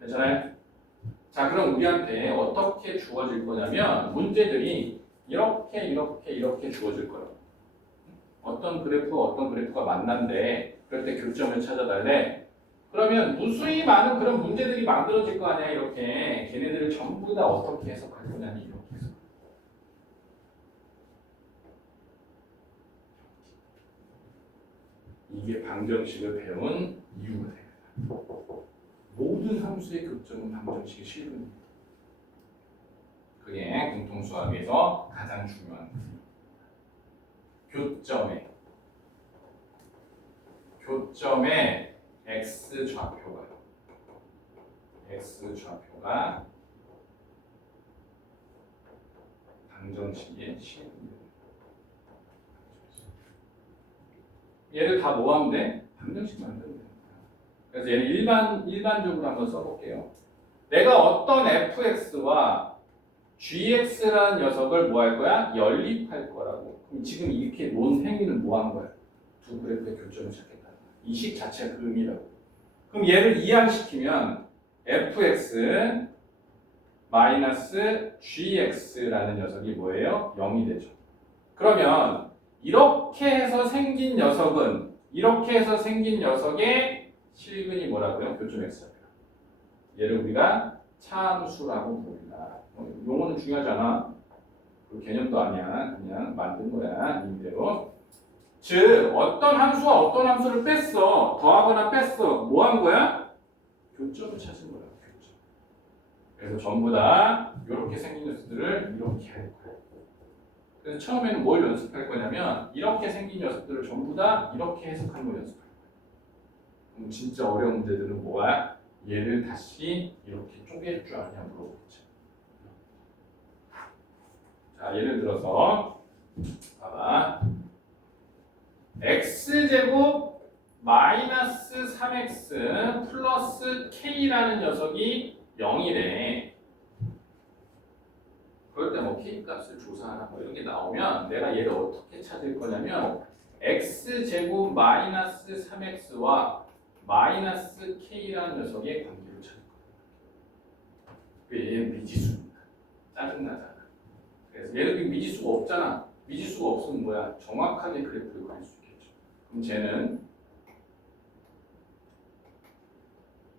괜찮아요? 자, 그럼 우리한테 어떻게 주어질 거냐면 문제들이 이렇게 주어질 거라고. 어떤 그래프와 어떤 그래프가 만난대. 그럴 때 교점을 찾아달래. 그러면 무수히 많은 그런 문제들이 만들어질 거 아니야. 이렇게 걔네들을 전부 다 어떻게 해석할 거냐니 이렇게 해석. 이게 방정식을 배운 이유가 됩니다. 모든 함수의 교점은 방정식의 실근입니다. 그게 공통수학에서 가장 중요한 교점의 x좌표가 방정식의 실근입니다. 얘를 다 뭐 하면 돼? 방정식 만들면 돼. 그래서 얘는 일반적으로 한번 써볼게요. 내가 어떤 fx와 gx라는 녀석을 뭐 할 거야? 연립할 거라고. 그럼 지금 이렇게 논 행위는 뭐 한 거야? 두 그래프의 교점을 찾겠다. 이 식 자체가 그 의미라고. 그럼 얘를 이항시키면 fx 마이너스 gx라는 녀석이 뭐예요? 0이 되죠. 그러면 이렇게 해서 생긴 녀석의 실근이 뭐라고요? 교점 x좌표. 얘를 우리가 차함수라고 부릅니다. 용어는 중요하지 않아. 그 개념도 아니야. 그냥 만든 거야. 임대로. 즉 어떤 함수와 어떤 함수를 뺐어. 더하거나 뺐어. 뭐 한 거야? 교점을 찾은 거야. 교점. 그래서 전부 다 이렇게 생긴 녀석들을 이렇게 할 거야. 그래서 처음에는 뭘 연습할 거냐면 이렇게 생긴 녀석들을 전부 다 이렇게 해석하는 걸 연습할 거야. 그럼 진짜 어려운 문제들은 뭐야? 얘를 다시 이렇게 쪼갤 줄 아냐 물어보겠지. 자, 예를 들어서 봐봐. x제곱 마이너스 3x 플러스 k라는 녀석이 0이래. 그럴 때 뭐 k 값을 조사하나 뭐 이런 게 나오면 내가 얘를 어떻게 찾을 거냐면 x제곱 마이너스 3x와 마이너스 k라는 녀석의 관계를 찾을 거야. 얘는 미지수입니다. 짜증나잖아. 그래서 얘는 지금 미지수가 없잖아. 미지수가 없으면 뭐야? 정확하게 그래프를 그릴 수 있겠죠. 그럼 쟤는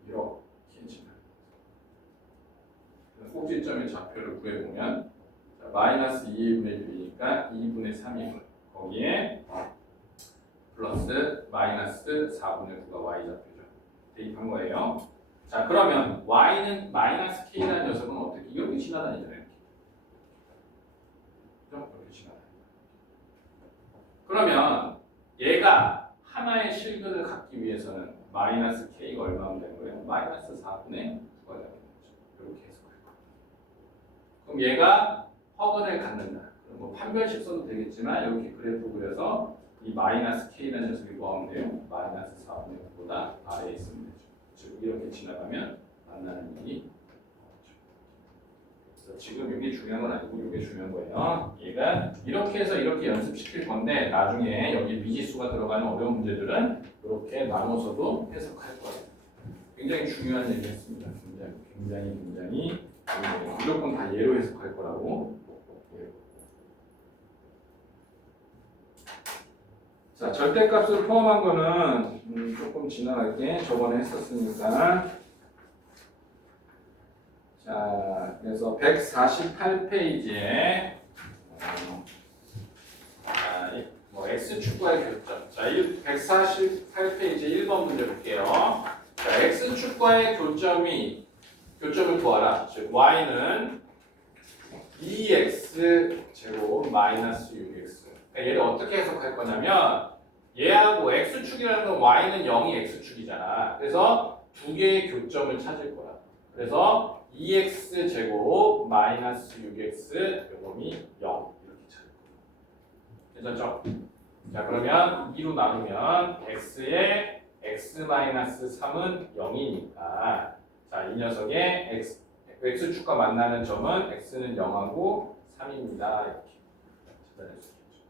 이렇게 지나. 꼭지점의 좌표를 구해보면 마이너스 2분의 1이니까 2분의 3이고 거기에 플러스 마이너스 4분의 9가 y좌표죠. 대입한 거예요. 자, 그러면 y는 마이너스 k라는 녀석은 어떻게 이렇게 지나다니잖아요. 이렇게 지나다니죠. 그러면 얘가 하나의 실근을 갖기 위해서는 마이너스 k가 얼마면 되는 거예요? 마이너스 4분의 9가 되는 거죠. 이렇게 해석할 거예요. 그럼 얘가 허근을 갖는다. 그럼 뭐 판별식 써도 되겠지만 이렇게 그래프 그려서 이 마이너스 k라는 녀석이 뭐 하면 돼요? 마이너스 4분의 9보다 아래에 있으면 되죠. 즉 이렇게 지나가면 만나는 일이 없죠. 지금 이게 중요한 건 아니고 이게 중요한 거예요. 얘가 이렇게 해서 이렇게 연습시킬 건데 나중에 여기 미지수가 들어가는 어려운 문제들은 이렇게 나눠서도 해석할 거예요. 굉장히 중요한 얘기였습니다. 굉장히 무조건 다 예로 해석할 거라고. 자, 절대값을 포함한 거는 조금 지나갈게. 저번에 했었으니까. 자, 그래서 148페이지에 뭐 x축과의 교점. 자, 148페이지 1번 문제 볼게요. 자, x축과의 교점을 구하라. 즉 y는 2x 제곱 마이너스 6x. 그러니까 얘를 어떻게 해석할 거냐면 얘하고 x축이라는 건 y는 0이 x축이잖아. 그래서 두 개의 교점을 찾을 거야. 그래서 2x 제곱 마이너스 6x 요놈이 0 이렇게 찾을 거야. 괜찮죠? 자, 그러면 2로 나누면 x의 x 마이너스 3은 0이니까 자, 이 녀석의 x축과 만나는 점은 x는 0하고 3입니다. 이렇게 찾아낼 수 있겠죠.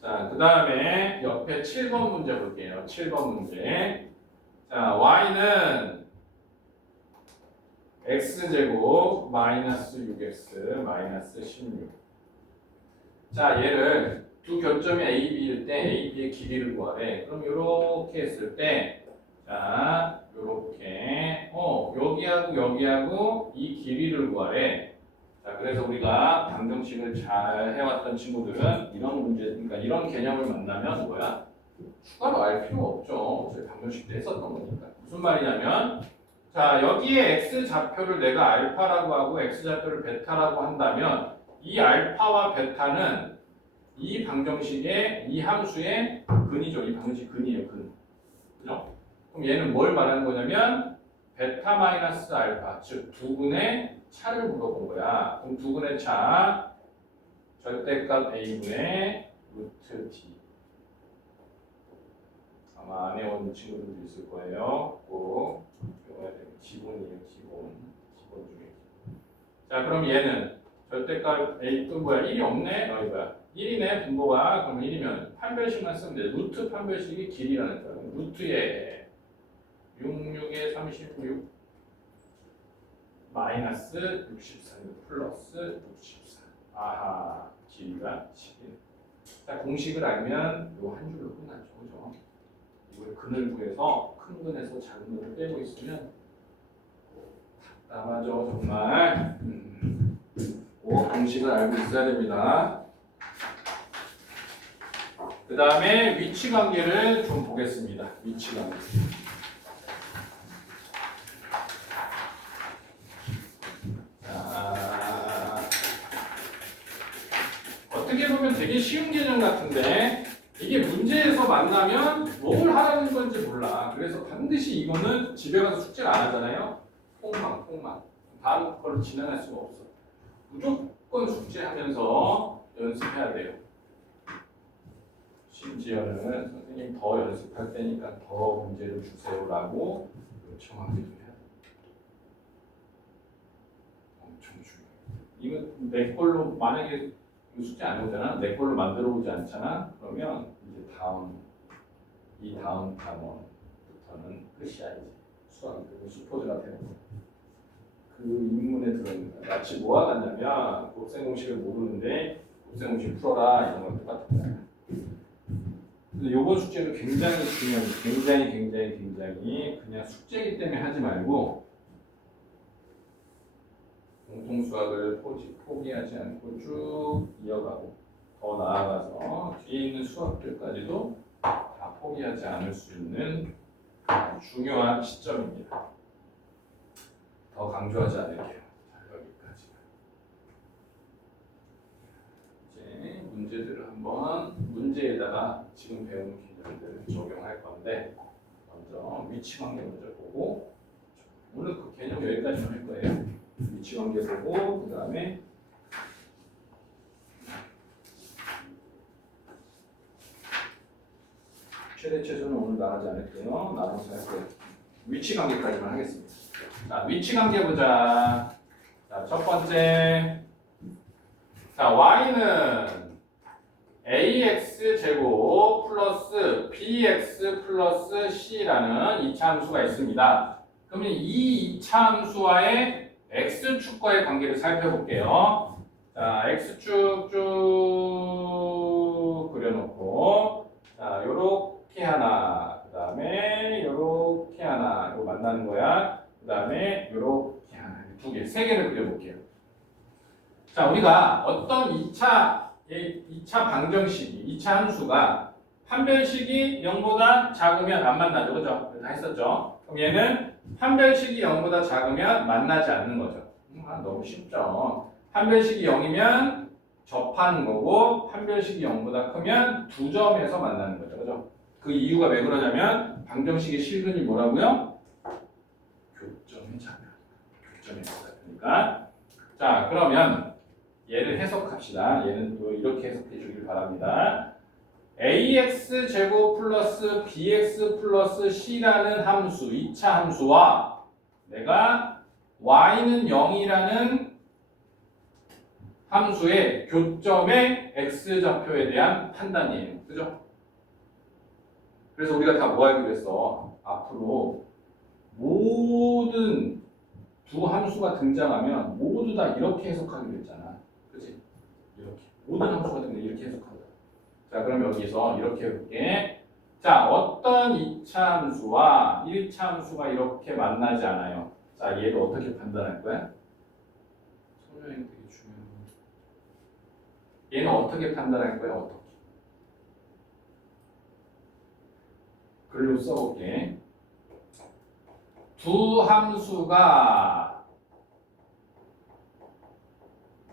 자, 그 다음에 옆에 7번 문제 볼게요. 7번 문제. 자, y는 x제곱 마이너스 6x 마이너스 16. 자, 얘를 두 교점이 A, B일 때 A, B의 길이를 구하래. 그럼 이렇게 했을 때 자, 요렇게 여기하고 이 길이를 구하래. 자, 그래서 우리가 방정식을 잘 해왔던 친구들은 이런 문제, 그러니까 이런 개념을 만나면 뭐야? 추가로 알 필요 없죠. 저희 방정식 때 했었던 거니까. 무슨 말이냐면 자, 여기에 x 좌표를 내가 알파라고 하고 x 좌표를 베타라고 한다면 이 알파와 베타는 이 방정식의 이 함수의 근이죠. 이 방정식 근이에요. 근. 그죠? 그럼 얘는 뭘 말하는 거냐면 베타 마이너스 알파, 즉 두근의 차를 물어본 거야. 그럼 두근의 차 절대값 a분의 루트 t. 아마 안 해온 친구들도 있을 거예요. 꼭 배워야 되는 기본이에요. 기본 중에. 자, 그럼 얘는 절대값 a 또 뭐야? 1이 없네? 뭐야? 1이네 분모가. 그럼 1이면 판별식만 쓰면 돼. 루트 판별식이 길이라는 거야. 루트에 66에 36 마이너스 64 플러스 64. 아하, 길이가 11. 자, 공식을 알면 요 한 줄로 끝나죠. 그죠? 이걸 근을 구해서 큰 근에서 작은 근을 빼고 있으면 답답하죠. 정말. 공식을 알고 있어야 됩니다. 그 다음에 위치 관계를 좀 보겠습니다. 위치 관계. 어떻게 보면 되게 쉬운 개념 같은데 이게 문제에서 만나면 뭘 하라는 건지 몰라. 그래서 반드시 이거는 집에 가서 숙제를 안 하잖아요. 폭망. 다음 걸로 지나갈 수가 없어. 무조건 숙제하면서 연습해야 돼요. 심지어는 선생님 더 연습할 때니까 더 문제를 주세요라고 요청하기도 해야 돼요. 엄청 중요해요. 이거 내 걸로 만약에 숙제 안 오잖아. 내 걸로 만들어 오지 않잖아. 그러면 이제 이 다음 단원부터는 끝이야 이제. 수학이 되고 슈퍼드가 되는 거. 그 인문에 들어있는 거야. 마치 뭐와 같냐면 곱셈 공식을 모르는데 곱셈 공식 풀어라 이런 건 똑같은 거야. 근데 이번 숙제는 굉장히 중요해요. 굉장히 그냥 숙제이기 때문에 하지 말고 공통수학을 포기하지 않고 쭉 이어가고 더 나아가서 뒤에 있는 수학들까지도 포기하지 않을 수 있는 중요한 시점입니다. 더 강조하지 않을게요. 자, 여기까지. 이제 문제들을 한번 문제에다가 지금 배운 개념들을 적용할 건데 먼저 위치관계 먼저 보고 오늘 그 개념 여기까지만 할 거예요. 위치관계 보고 그 다음에 최대 최소는 오늘 나가지 않을게요. 나눠서 할 거예요. 위치관계까지만 하겠습니다. 자, 위치관계 보자. 자, 첫 번째. 자, y는 ax 제곱 플러스 bx 플러스 c라는 이차함수가 있습니다. 그러면 이 이차함수와의 x축과의 관계를 살펴볼게요. 자, x축 쭉 그려놓고 자, 요렇게 하나, 그 다음에 요렇게 하나, 이거 만나는 거야. 그 다음에 요렇게 하나, 두 개, 세 개를 그려볼게요. 자, 우리가 어떤 2차 방정식이, 2차 함수가 판별식이 0보다 작으면 안 만나죠. 그죠? 다 했었죠? 그럼 얘는 판별식이 0보다 작으면 만나지 않는 거죠. 너무 쉽죠? 판별식이 0이면 접하는 거고, 판별식이 0보다 크면 두 점에서 만나는 거죠. 그죠? 그 이유가 왜 그러냐면, 방정식의 실근이 뭐라고요? 교점의 자면. 교점의 자면이니까. 자, 그러면 얘를 해석합시다. 얘는 또 이렇게 해석해 주길 바랍니다. ax 제곱 플러스 bx 플러스 c라는 함수, 2차 함수와 내가 y는 0이라는 함수의 교점의 x좌표에 대한 판단이에요. 그죠? 그래서 우리가 다 뭐 하기로 했어? 앞으로 모든 두 함수가 등장하면 모두 다 이렇게 해석하기로 했잖아. 그치? 이렇게. 모든 함수가 등장하면 이렇게 해석한다. 자, 그럼 여기서 이렇게 해볼게. 자, 어떤 2차 함수와 1차 함수가 이렇게 만나지 않아요. 자, 얘를 어떻게 판단할 거야? 설명이 되게 중요한 거. 얘는 어떻게 판단할 거야? 어떻게? 글로 써볼게. 두 함수가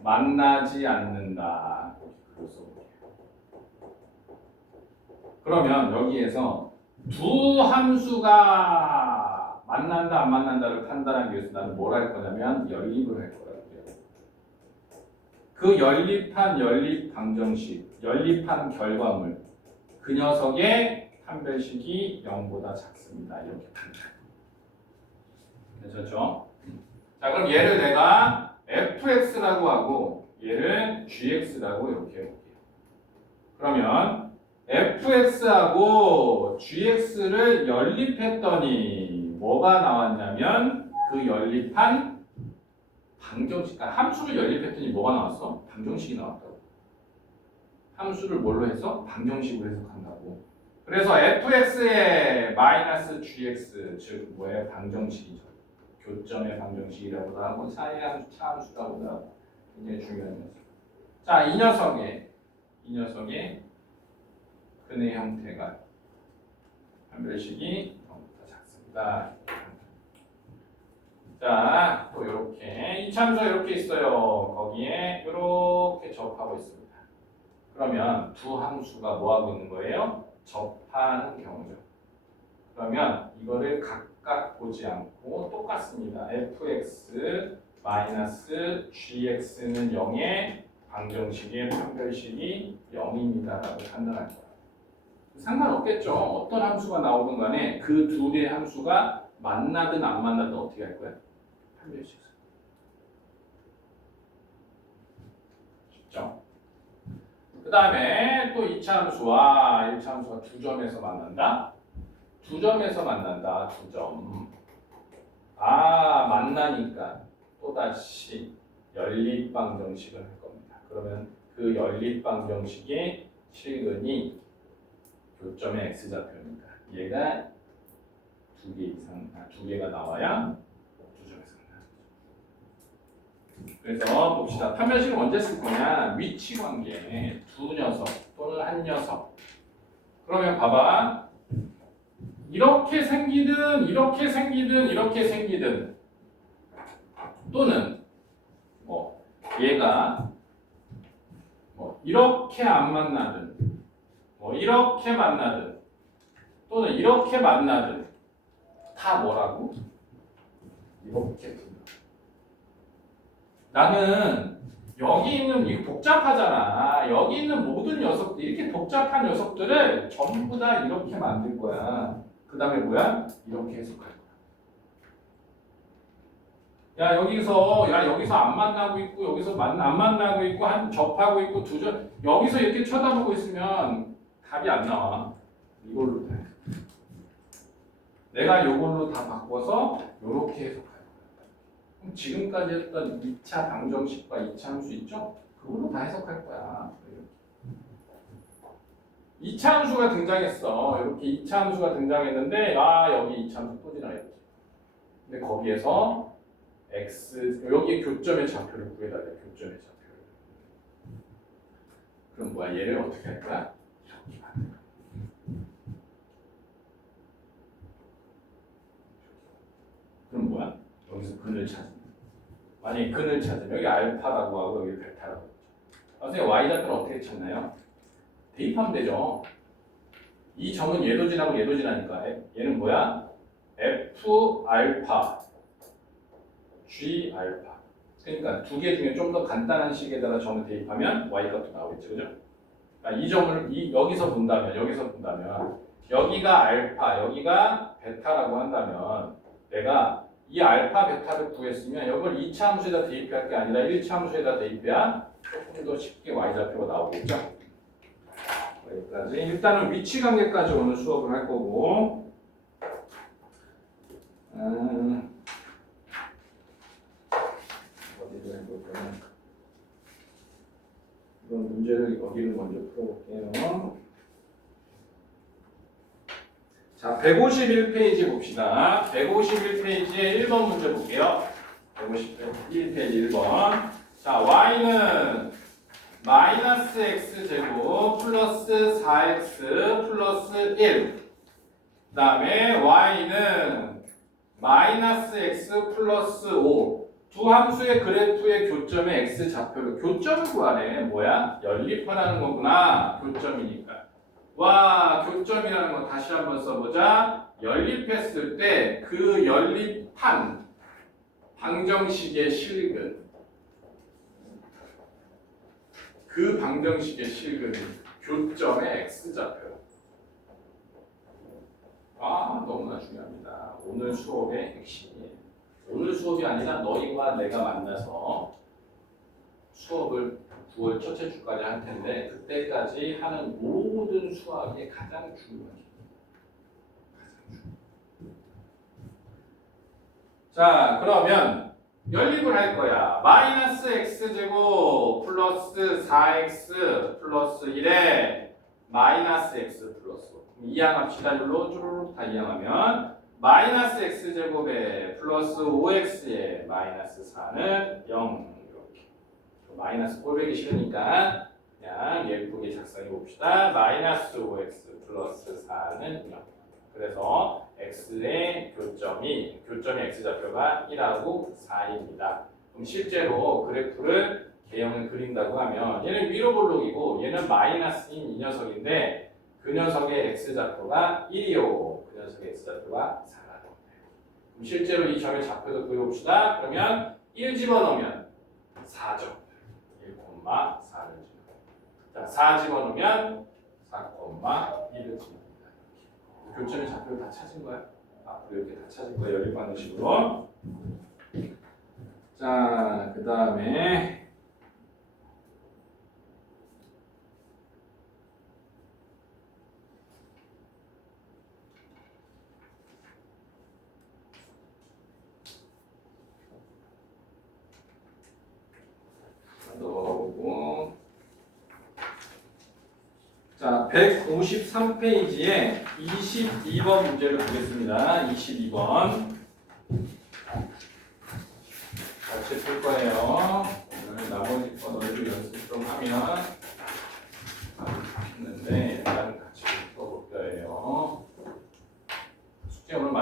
만나지 않는다. 글로 써볼게. 그러면 여기에서 두 함수가 만난다 안 만난다를 판단하기 위해서 나는 뭘 할 거냐면 연립을 할 거라고요. 그 연립 방정식, 연립한 결과물 그 녀석의 판별식이 0보다 작습니다. 이렇게 판단. 괜찮죠? 자, 그럼 얘를 내가 fx라고 하고 얘를 gx라고 이렇게 해볼게요. 그러면 fx하고 gx를 연립했더니 뭐가 나왔냐면 그 연립한 방정식, 그러니까 함수를 연립했더니 뭐가 나왔어? 방정식이 나왔다고. 함수를 뭘로 해서? 방정식으로 해석한다고. 그래서 fx의 마이너스 gx, 즉 뭐예요? 방정식이죠. 교점의 방정식이라고도 하고 사이함수, 차함수라고도 하고 굉장히 중요한 녀석. 자, 이 녀석의 근의 형태가 판별식이 0보다 작습니다. 자, 또 이렇게 이 참수가 이렇게 있어요. 거기에 이렇게 접하고 있습니다. 그러면 두 함수가 뭐 하고 있는 거예요? 접하는 경우죠. 그러면 이거를 각각 보지 않고 똑같습니다. fx 마이너스 gx는 0의 방정식의 판별식이 0입니다라고 판단할 거예요. 상관없겠죠. 어떤 함수가 나오든 간에 그 두 개의 함수가 만나든 안 만나든 어떻게 할 거야? 판별식. 쉽죠? 그 다음에 또 2차 함수와 1차 함수가 두 점에서 만난다? 두 점에서 만난다. 두 점. 아, 만나니까 또다시 연립방정식을 할 겁니다. 그러면 그 연립방정식의 실근이 교점의 x좌표니까 얘가 두 개 이상, 두 개가 나와야 두 점에서 만나는 거죠. 그래서 봅시다. 판별식을 언제 쓸 거냐? 위치관계 두 녀석 또는 한 녀석. 그러면 봐봐. 이렇게 생기든 이렇게 생기든 이렇게 생기든 또는 뭐 얘가 뭐 이렇게 안 만나든 뭐 이렇게 만나든 또는 이렇게 만나든 다 뭐라고? 이렇게 둔다. 나는 여기 있는 이거 복잡하잖아. 여기 있는 모든 녀석들 이렇게 복잡한 녀석들을 전부 다 이렇게 만들 거야. 그 다음에 뭐야? 이렇게 해석할 거야. 여기서 안 만나고 있고 여기서 안 만나고 있고 한 접하고 있고 여기서 이렇게 쳐다보고 있으면 답이 안 나와. 이걸로 돼. 내가 이걸로 다 바꿔서 이렇게 해석할 거야. 그럼 지금까지 했던 2차 방정식과 2차 함수 있죠? 그걸로 다 해석할 거야. 2차 함수가 등장했어. 이렇게 2차 함수가 등장했는데 여기 2차 함수 또 지나겠지. 근데 거기에서 여기 교점의 좌표를 구해달래. 교점의 좌표를. 그럼 뭐야? 얘를 어떻게 할 거야? 이렇게 만들 거야. 그럼 뭐야? 여기서 근을 찾으면. 만약에 근을 찾으면 여기 알파라고 하고 여기 베타라고 했죠. 선생님 y좌표는 어떻게 찾나요? 대입하면 되죠. 이 점은 얘도 지나고 얘도 지나니까 얘는 뭐야? f 알파 g 알파. 그러니까 두 개 중에 좀 더 간단한 식에다가 점을 대입하면 y 값도 나오겠죠, 그죠? 그러니까 이 점을 여기서 본다면 여기가 알파, 여기가 베타라고 한다면 내가 이 알파, 베타를 구했으면 이걸 2차 함수에다 대입할 게 아니라 1차 함수에다 대입해야 조금 더 쉽게 y좌표가 나오겠죠? 여기까지. 일단은 위치 관계까지 오늘 수업을 할 거고 어디를 해볼까요? 이런 문제를 여기를 먼저 풀어볼게요. 자, 151페이지 봅시다. 151페이지에 1번 문제 볼게요. 151페이지 1번. 자, y는 마이너스 x제곱 플러스 4x 플러스 1. 그 다음에 y는 마이너스 x 플러스 5. 두 함수의 그래프의 교점의 x 좌표를 교점을 구하네. 뭐야? 연립하라는 거구나. 교점이니까. 와, 교점이라는 거 다시 한번 써보자. 연립했을 때 그 연립한 방정식의 실근, 그 방정식의 실근이 교점의 x좌표. 너무나 중요합니다. 오늘 수업의 핵심이에요. 오늘 수업이 아니라 너희와 내가 만나서 수업을 9월 첫째 주까지 할 텐데 그때까지 하는 모든 수학이 가장 중요한 게 자, 그러면 연립을 할 거야. 마이너스 x제곱 플러스 4x 플러스 1에 마이너스 x 플러스 5. 이항합시다. 이걸로 쭈루룩 다 이항하면 마이너스 x제곱에 플러스 5x에 마이너스 4는 0. 이렇게. 마이너스 꼴보기 싫으니까 그냥 예쁘게 작성해 봅시다. 마이너스 5x 플러스 4는 0. 그래서 x의 교점의 x좌표가 1하고 4입니다. 그럼 실제로 그래프를 개형을 그린다고 하면 얘는 위로 볼록이고 얘는 마이너스인 이 녀석인데 그 녀석의 x좌표가 1이요. 그 녀석의 x좌표가 4가 됩니다. 그럼 실제로 이 점의 좌표도 그려봅시다. 그러면 1 집어넣으면 4죠. 1,4를 집어넣습니다. 자, 4 집어넣으면 4,1을 집어넣습니다. 교점의 좌표를 다 찾은 거야. 앞으로 이렇게 다 찾은 거야. 연립하는 식으로. 자, 그 다음에 넣어보고 자, 153페이지에 22번 문제를 보겠습니다. 22번 같이 풀 거예요. 오늘 나머지 거 너희들 연습 좀 하면 했는데 일단 같이 풀어볼 거예요.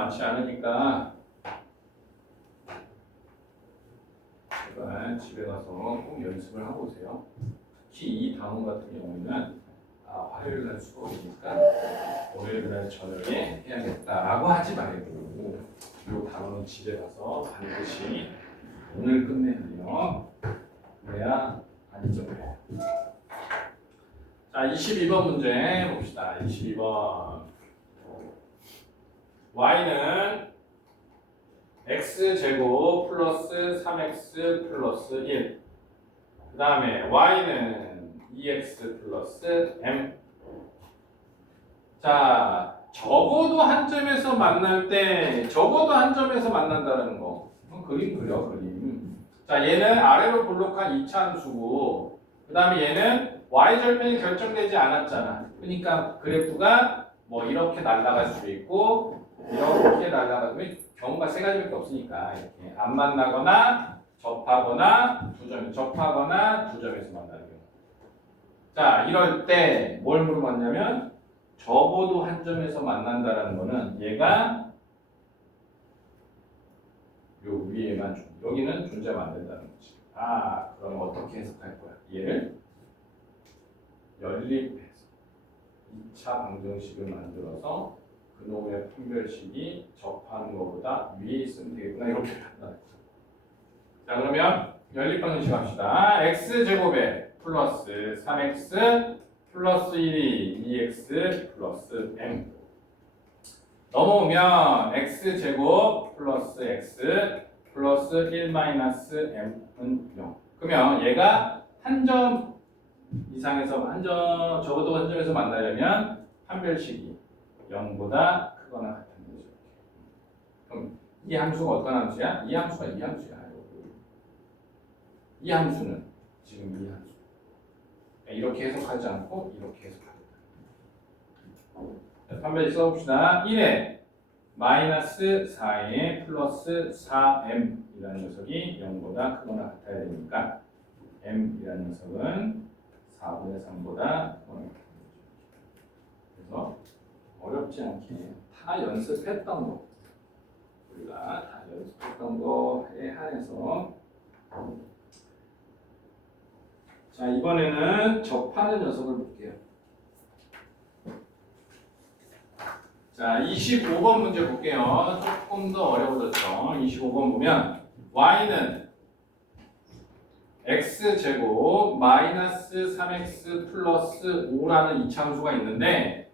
많지 않으니까 제발 집에 가서 꼭 연습을 하고 오세요. 특히 이 단원 같은 경우에는 화요일 날 수업이니까 월요일 날 저녁에 해야겠다라고 하지 말고 이 단원은 집에 가서 반드시 오늘 끝내야 돼요. 그래야 안 잊어버려요. 자, 22번 문제 봅시다. 22번. y는 x제곱 플러스 3x 플러스 1. 그 다음에 y는 2x 플러스 m. 자, 적어도 한 점에서 만난다는 거. 그림 그려, 그림. 자, 얘는 아래로 볼록한 2차 함수고, 그 다음에 얘는 y절편이 결정되지 않았잖아. 그러니까 그래프가 뭐 이렇게 날아갈 수도 있고, 이렇게 날아가고, 경우가 세 가지밖에 없으니까, 이렇게 안 만나거나, 접하거나, 접하거나, 두 점에서 만나는 경우. 자, 이럴 때 뭘 물어봤냐면, 적어도 한 점에서 만난다라는 거는 얘가 요 위에만 여기는 존재하면 안 된다는 거지. 그럼 어떻게 해석할 거야? 얘를 연립해서 2차 방정식을 만들어서 그놈의 판별식이 접하는 것보다 위에 있으면 되겠구나. 이렇게 한다. 자, 그러면 연립 방정식 합시다. x제곱에 플러스 3x 플러스 1이 2x 플러스 m. 넘어오면 x제곱 플러스 x 플러스 1 마이너스 m은 0. 그러면 얘가 한 점 이상에서 적어도 한 점에서 만나려면 판별식이 0보다 크거나 같은 거죠. 그럼 이 함수가 어떤 함수야? 이 함수가 이 함수야. 이 함수는 지금 이 함수. 이렇게 해석하지 않고 이렇게 해석합니다. 판별식 써봅시다. 1에 마이너스 4에 플러스 4m이라는 녀석이 0보다 크거나 같아야 되니까 m이라는 녀석은 4분의 3보다 크거나 같아야 되죠. 그래서 어렵지 않게 다 연습했던 거, 우리가 다 연습했던 거에 한해서 자, 이번에는 접하는 녀석을 볼게요. 자, 25번 문제 볼게요. 조금 더 어려워졌죠. 25번 보면 y는 x제곱 마이너스 3x 플러스 5라는 이차함수가 있는데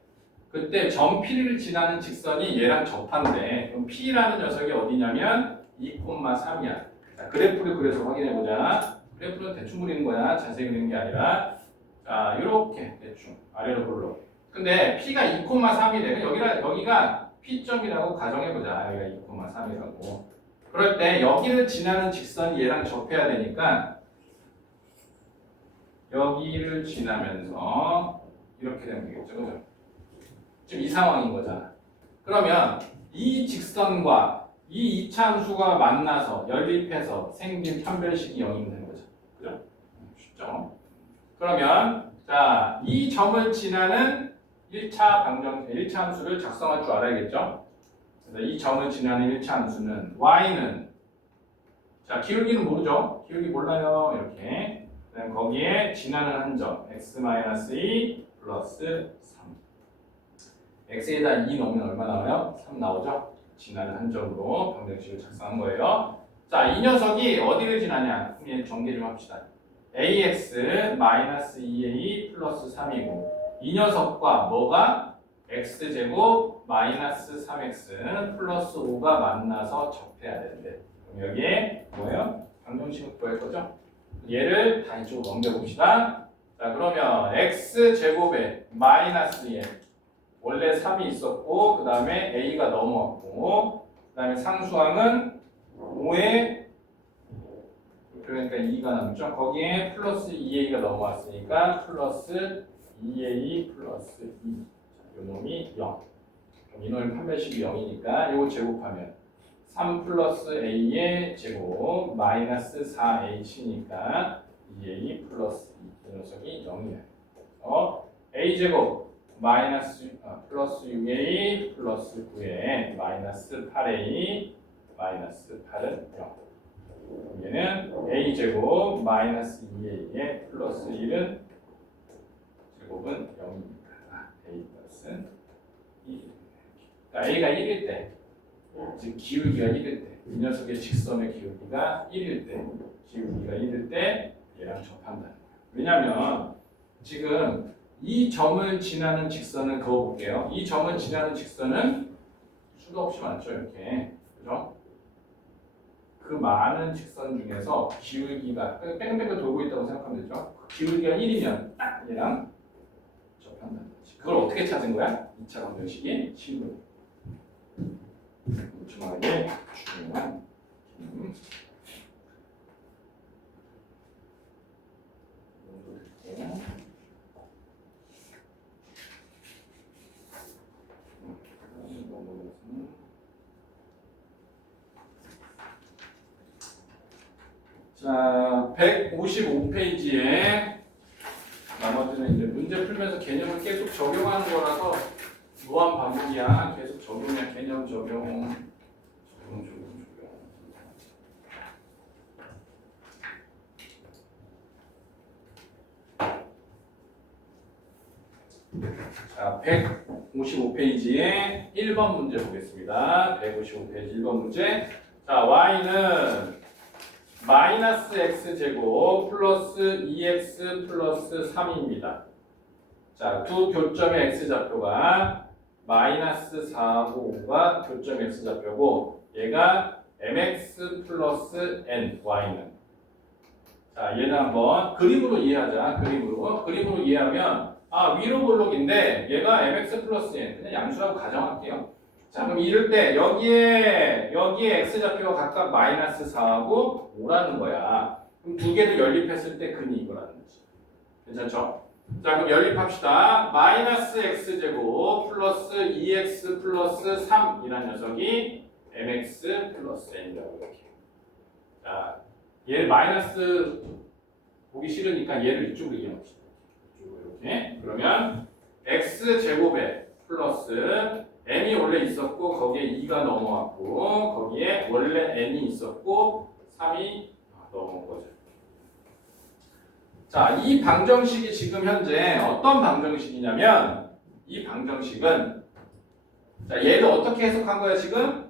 그때 점 P를 지나는 직선이 얘랑 접한데 그럼 P라는 녀석이 어디냐면 2,3이야. 자, 그래프를 그려서 확인해보자. 그래프는 대충 그리는 거야. 자세히 그리는 게 아니라 자, 이렇게 대충 아래로 볼록. 근데 P가 2,3이 되면 여기가 P점이라고 가정해보자. 여기가 2,3이라고. 그럴 때 여기를 지나는 직선이 얘랑 접해야 되니까 여기를 지나면서 이렇게 되면 되겠죠. 그죠? 지금 이 상황인 거잖아. 그러면 이 직선과 이 이차함수가 만나서 연립해서 생긴 판별식이 0이면 되는 거죠. 그죠? 쉽죠? 그러면 자, 이 점을 지나는 1차 함수를 작성할 줄 알아야겠죠? 그래서 이 점을 지나는 1차 함수는 y는 자, 기울기는 모르죠? 기울기 몰라요. 이렇게. 그다음 거기에 지나는 한 점 x-2 플러스 3. x에다 2 넣으면 얼마 나와요? 3 나오죠? 지나는 한 점으로 방정식을 작성한 거예요. 자, 이 녀석이 어디를 지나냐? 그럼 정리 좀 합시다. ax-2a 플러스 3이고 이 녀석과 뭐가? x제곱 마이너스 3x 플러스 5가 만나서 접해야 되는데 그럼 여기에 뭐예요? 방정식을 구할 거죠? 얘를 다 이쪽으로 넘겨봅시다. 자, 그러면 x제곱에 마이너스 1 원래 3이 있었고 그 다음에 a가 넘어왔고 그 다음에 상수항은 5에 그러니까 2가 남죠. 거기에 플러스 2a가 넘어왔으니까 플러스 2a 플러스 2. 자, 요 놈이 0. 그럼 이 놈의 판별식이 0이니까 요거 제곱하면 3 플러스 a의 제곱 마이너스 4h니까 2a 플러스 2. 이 녀석이 0이에요. a 제곱 플러스 6a 플러스 9n 마이너스 8a 마이너스 8은 0. 얘는 a 제곱 마이너스 2a에 플러스 1은 제곱은 0입니다. a 플러스 2. 그러니까 a가 1일 때, 즉 기울기가 1일 때, 이 녀석의 직선의 기울기가 1일 때, 기울기가 1일 때 얘랑 접한다는 거예요. 왜냐하면 지금 이 점을 지나는 직선을 그어볼게요. 이 점을 지나는 직선은 수도 없이 많죠, 이렇게. 그죠? 그 많은 직선 중에서 기울기가 뺑뺑뺑 돌고 있다고 생각하면 되죠. 그 기울기가 1이면 딱 얘랑 접한다는 거지. 그걸 어떻게 찾은 거야? 2차 방정식이 식으로. 중요하게 중요한 기능. 자, 155페이지에 나머지는 이제 문제 풀면서 개념을 계속 적용하는 거라서 무한 반복이야. 계속 적용이야. 개념 적용. 자, 155페이지에 1번 문제 보겠습니다. 155페이지 1번 문제. 자, y는 마이너스 x제곱 플러스 2x 플러스 3입니다. 자, 두 교점의 x좌표가 마이너스 4하고 5가 교점 x좌표고 얘가 mx 플러스 n, y는. 자, 얘는 한번 그림으로 이해하자. 그림으로 이해하면 위로 볼록인데 얘가 mx 플러스 n, 그냥 양수라고 가정할게요. 자, 그럼 이럴 때 여기에 x좌표가 각각 마이너스 4하고 5라는 거야. 그럼 두 개를 연립했을 때 근이 이거라는 거지. 괜찮죠? 자, 그럼 연립합시다. 마이너스 x제곱 플러스 2x 플러스 3이라는 녀석이 mx 플러스 n이라고 이렇게. 자, 얘를 마이너스 보기 싫으니까 얘를 이쪽으로 이해합시다. 이쪽으로 이렇게. 그러면 x제곱에 플러스 n이 원래 있었고 거기에 2가 넘어왔고 거기에 원래 n이 있었고 3이 넘어온 거죠. 자, 이 방정식이 지금 현재 어떤 방정식이냐면 이 방정식은 자, 얘를 어떻게 해석한 거야 지금?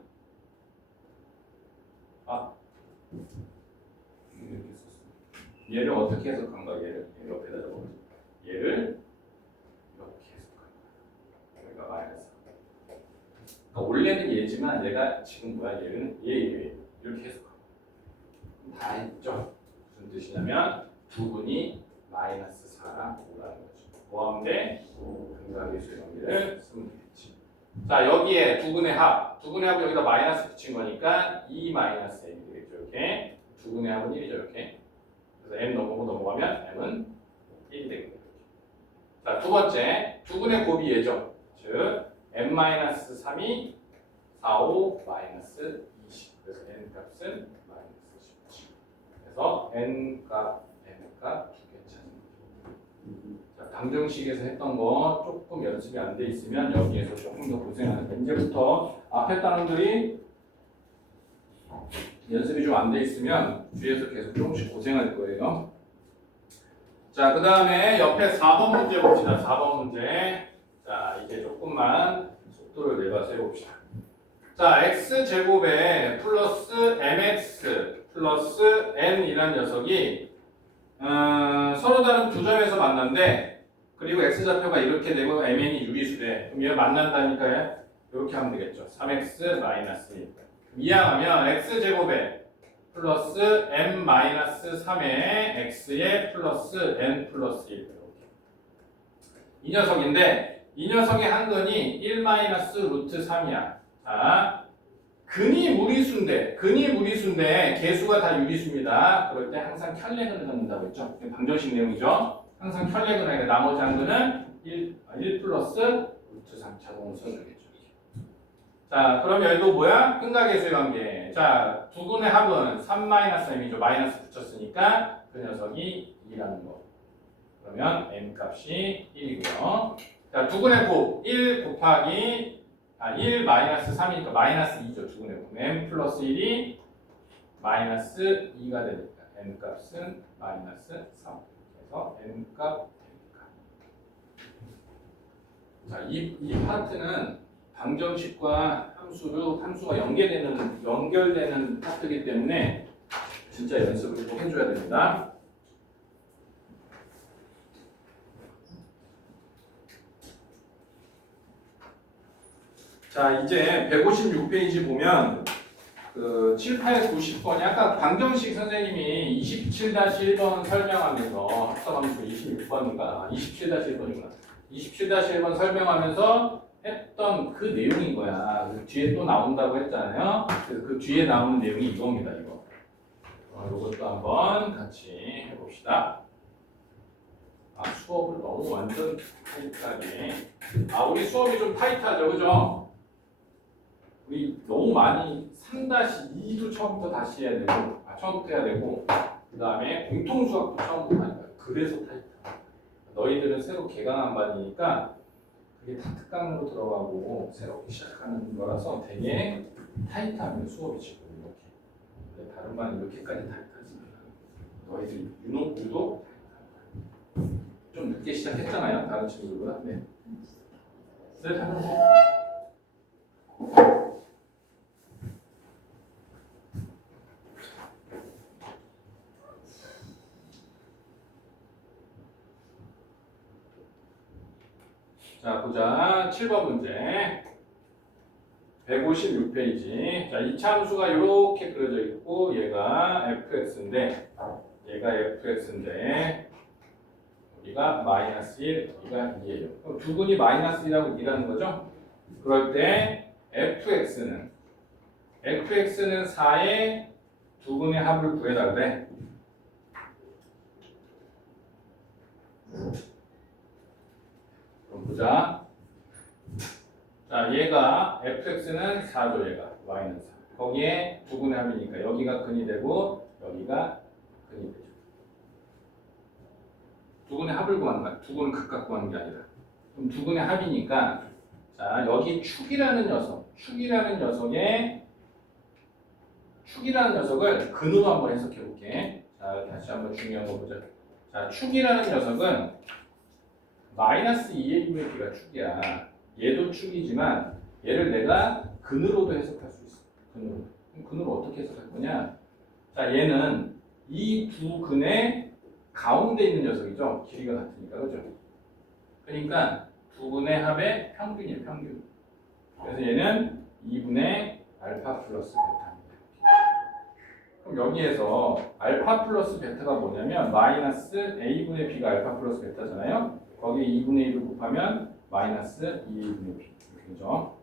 이렇게 썼어. 얘를 어떻게 해석한 거야? 얘를 옆에다 적어. 얘를 이렇게 해석한 거야. 얘가 마이너스. 그러니까 원래는 얘지만 얘가 지금 뭐야? 얘는 얘 이렇게 해석한 거야. 다 했죠? 무슨 뜻이냐면 부분이 마이너스 4랑 5라는 거죠. 뭐하면 근각계수의 관계를 쓰면 되겠지. 자, 여기에 두근의 합은 여기다 마이너스 붙인 거니까 2 마이너스 m이 되겠죠. 이렇게 두근의 합은 1이죠. 이렇게. 그래서 m 넘어가면 m은 1이 되겠죠. 자, 두 번째 두근의 곱이 얘죠. 즉 m 마이너스 3이 4, 5 마이너스 20. 그래서 n 값은 마이너스 17. 그래서 n 값, m 값 두 개 찾는 거죠. 자, 방정식에서 했던 거 조금 연습이 안 돼 있으면 여기에서 조금 더 고생하는데 이제부터 앞에 단원들이 연습이 좀 안 돼 있으면 뒤에서 계속 조금씩 고생할 거예요. 자, 그 다음에 옆에 4번 문제 봅시다. 4번 문제. 자, 이제 조금만 속도를 내봐서 해봅시다. 자, x제곱에 플러스 mx 플러스 n이라는 녀석이 서로 다른 두 점에서 만난데 그리고 x좌표가 이렇게 되고 mn이 유리수래. 그럼 얘가 만난다니까요. 이렇게 하면 되겠죠. 3x 마이너스 1. 이항하면 x제곱에 플러스 m 마이너스 3에 x에 플러스 n 플러스 1. 이 녀석인데 이 녀석의 한근이 1 마이너스 루트 3이야. 자, 근이 무리수인데 개수가 다 유리수입니다. 그럴 때 항상 켤레근을 넣는다고 했죠. 방정식 내용이죠. 항상 켤레근 하니까 나머지 한근은 1 플러스 루트 3 자동으로 써주겠죠. 자, 그럼 여기도 뭐야? 근각계수의 관계. 자, 두근의 합은 3 마이너스 m이죠. 마이너스 붙였으니까 그 녀석이 2라는 거. 그러면 m 값이 1이고요. 자, 두근의 곱, 1 곱하기 1 마이너스 3이니까 마이너스 2죠. 두근의 곱. n 플러스 1이 마이너스 2가 되니까 n 값은 마이너스 3. 그래서 n 값 되니까. 자, 이 파트는 방정식과 함수가 연결되는 파트이기 때문에 진짜 연습을 꼭 해줘야 됩니다. 자, 이제 156페이지 보면 그 7, 8, 90번이 아까 방정식 선생님이 27-1번 설명하면서 합성함수 26번인가? 27-1번이구나. 27-1번 설명하면서 했던 그 내용인 거야. 그 뒤에 또 나온다고 했잖아요. 그래서 그 뒤에 나오는 내용이 이겁니다. 이거. 이것도 한번 같이 해봅시다. 수업을 너무 완전 타이트하게. 우리 수업이 좀 타이트하죠, 그죠? 우리 너무 많이 3-2도 처음부터 다시 해야 되고, 처음부터 해야 되고, 그 다음에 공통수학도 처음부터 하니까. 그래서 타이트하다. 너희들은 새로 개강한 반이니까 그게 다 특강으로 들어가고 새롭게 시작하는 거라서 되게 타이트하면 수업이 지금 이렇게. 근데 다른 반은 이렇게까지 타이트하지 않아요. 너희들 유독 좀 늦게 시작했잖아요. 다른 친구들보다. 네. 자, 보자. 7번 문제. 156페이지. 자, 이차 함수가 이렇게 그려져 있고 얘가 fx인데 여기가 마이너스 1, 여기가 2예요. 그럼 두근이 마이너스 1하고 2라는 거죠? 그럴 때 fx는 4의 두근의 합을 구해라 그래. 그럼 보자. 자, 얘가 fx는 4죠. 얘가 y는 4. 거기에 두근의 합이니까 여기가 근이 되고 여기가 근이 되죠. 두근의 합을 구하는 거야. 두근을 각각 구하는 게 아니라. 그럼 두근의 합이니까 자, 여기 축이라는 녀석을 근으로 한번 해석해 볼게. 자, 다시 한번 중요한 거 보자. 자, 축이라는 녀석은 마이너스 2의 2분의 b가 축이야. 얘도 축이지만 얘를 내가 근으로도 해석할 수 있어. 그럼 근으로 어떻게 해석할 거냐? 자, 얘는 이 두 근의 가운데 있는 녀석이죠. 길이가 같으니까, 그죠? 그러니까 두 근의 합의 평균이에요, 평균. 그래서 얘는 2분의 알파 플러스 베타입니다. 그럼 여기에서 알파 플러스 베타가 뭐냐면 마이너스 a분의 b가 알파 플러스 베타잖아요. 거기에 2분의 1을 곱하면 마이너스 2분의 b. 그죠?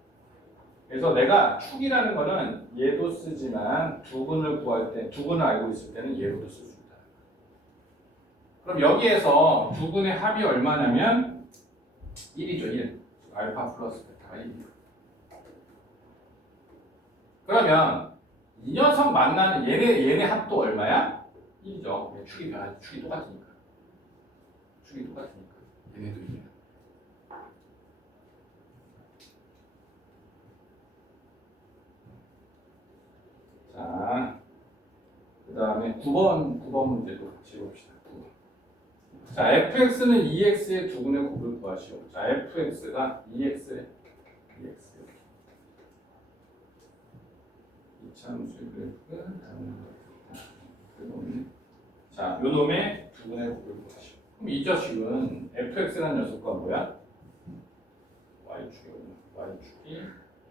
그래서 내가 축이라는 거는 얘도 쓰지만 두근을 구할 때, 두근을 알고 있을 때는 얘로도 쓸 수 있다. 그럼 여기에서 두근의 합이 얼마냐면 1이죠, 1. 알파 플러스 베타가 1이요. 그러면 이 녀석 만나는 얘네 합도 얼마야? 1이죠. 축이 똑같으니까. 얘네도 1이야. 자, 그 다음에 9번 문제도 같이 봅시다. 9번. 자, fx는 2x의 두근의 곱을 구하시오. 자, fx가 2x. 이차함수의 그래프가 자, 요 놈의 두근의 곱을 구하시오. 그럼 이 자식은 fx라는 녀석과 뭐야? y축이거든요. y축이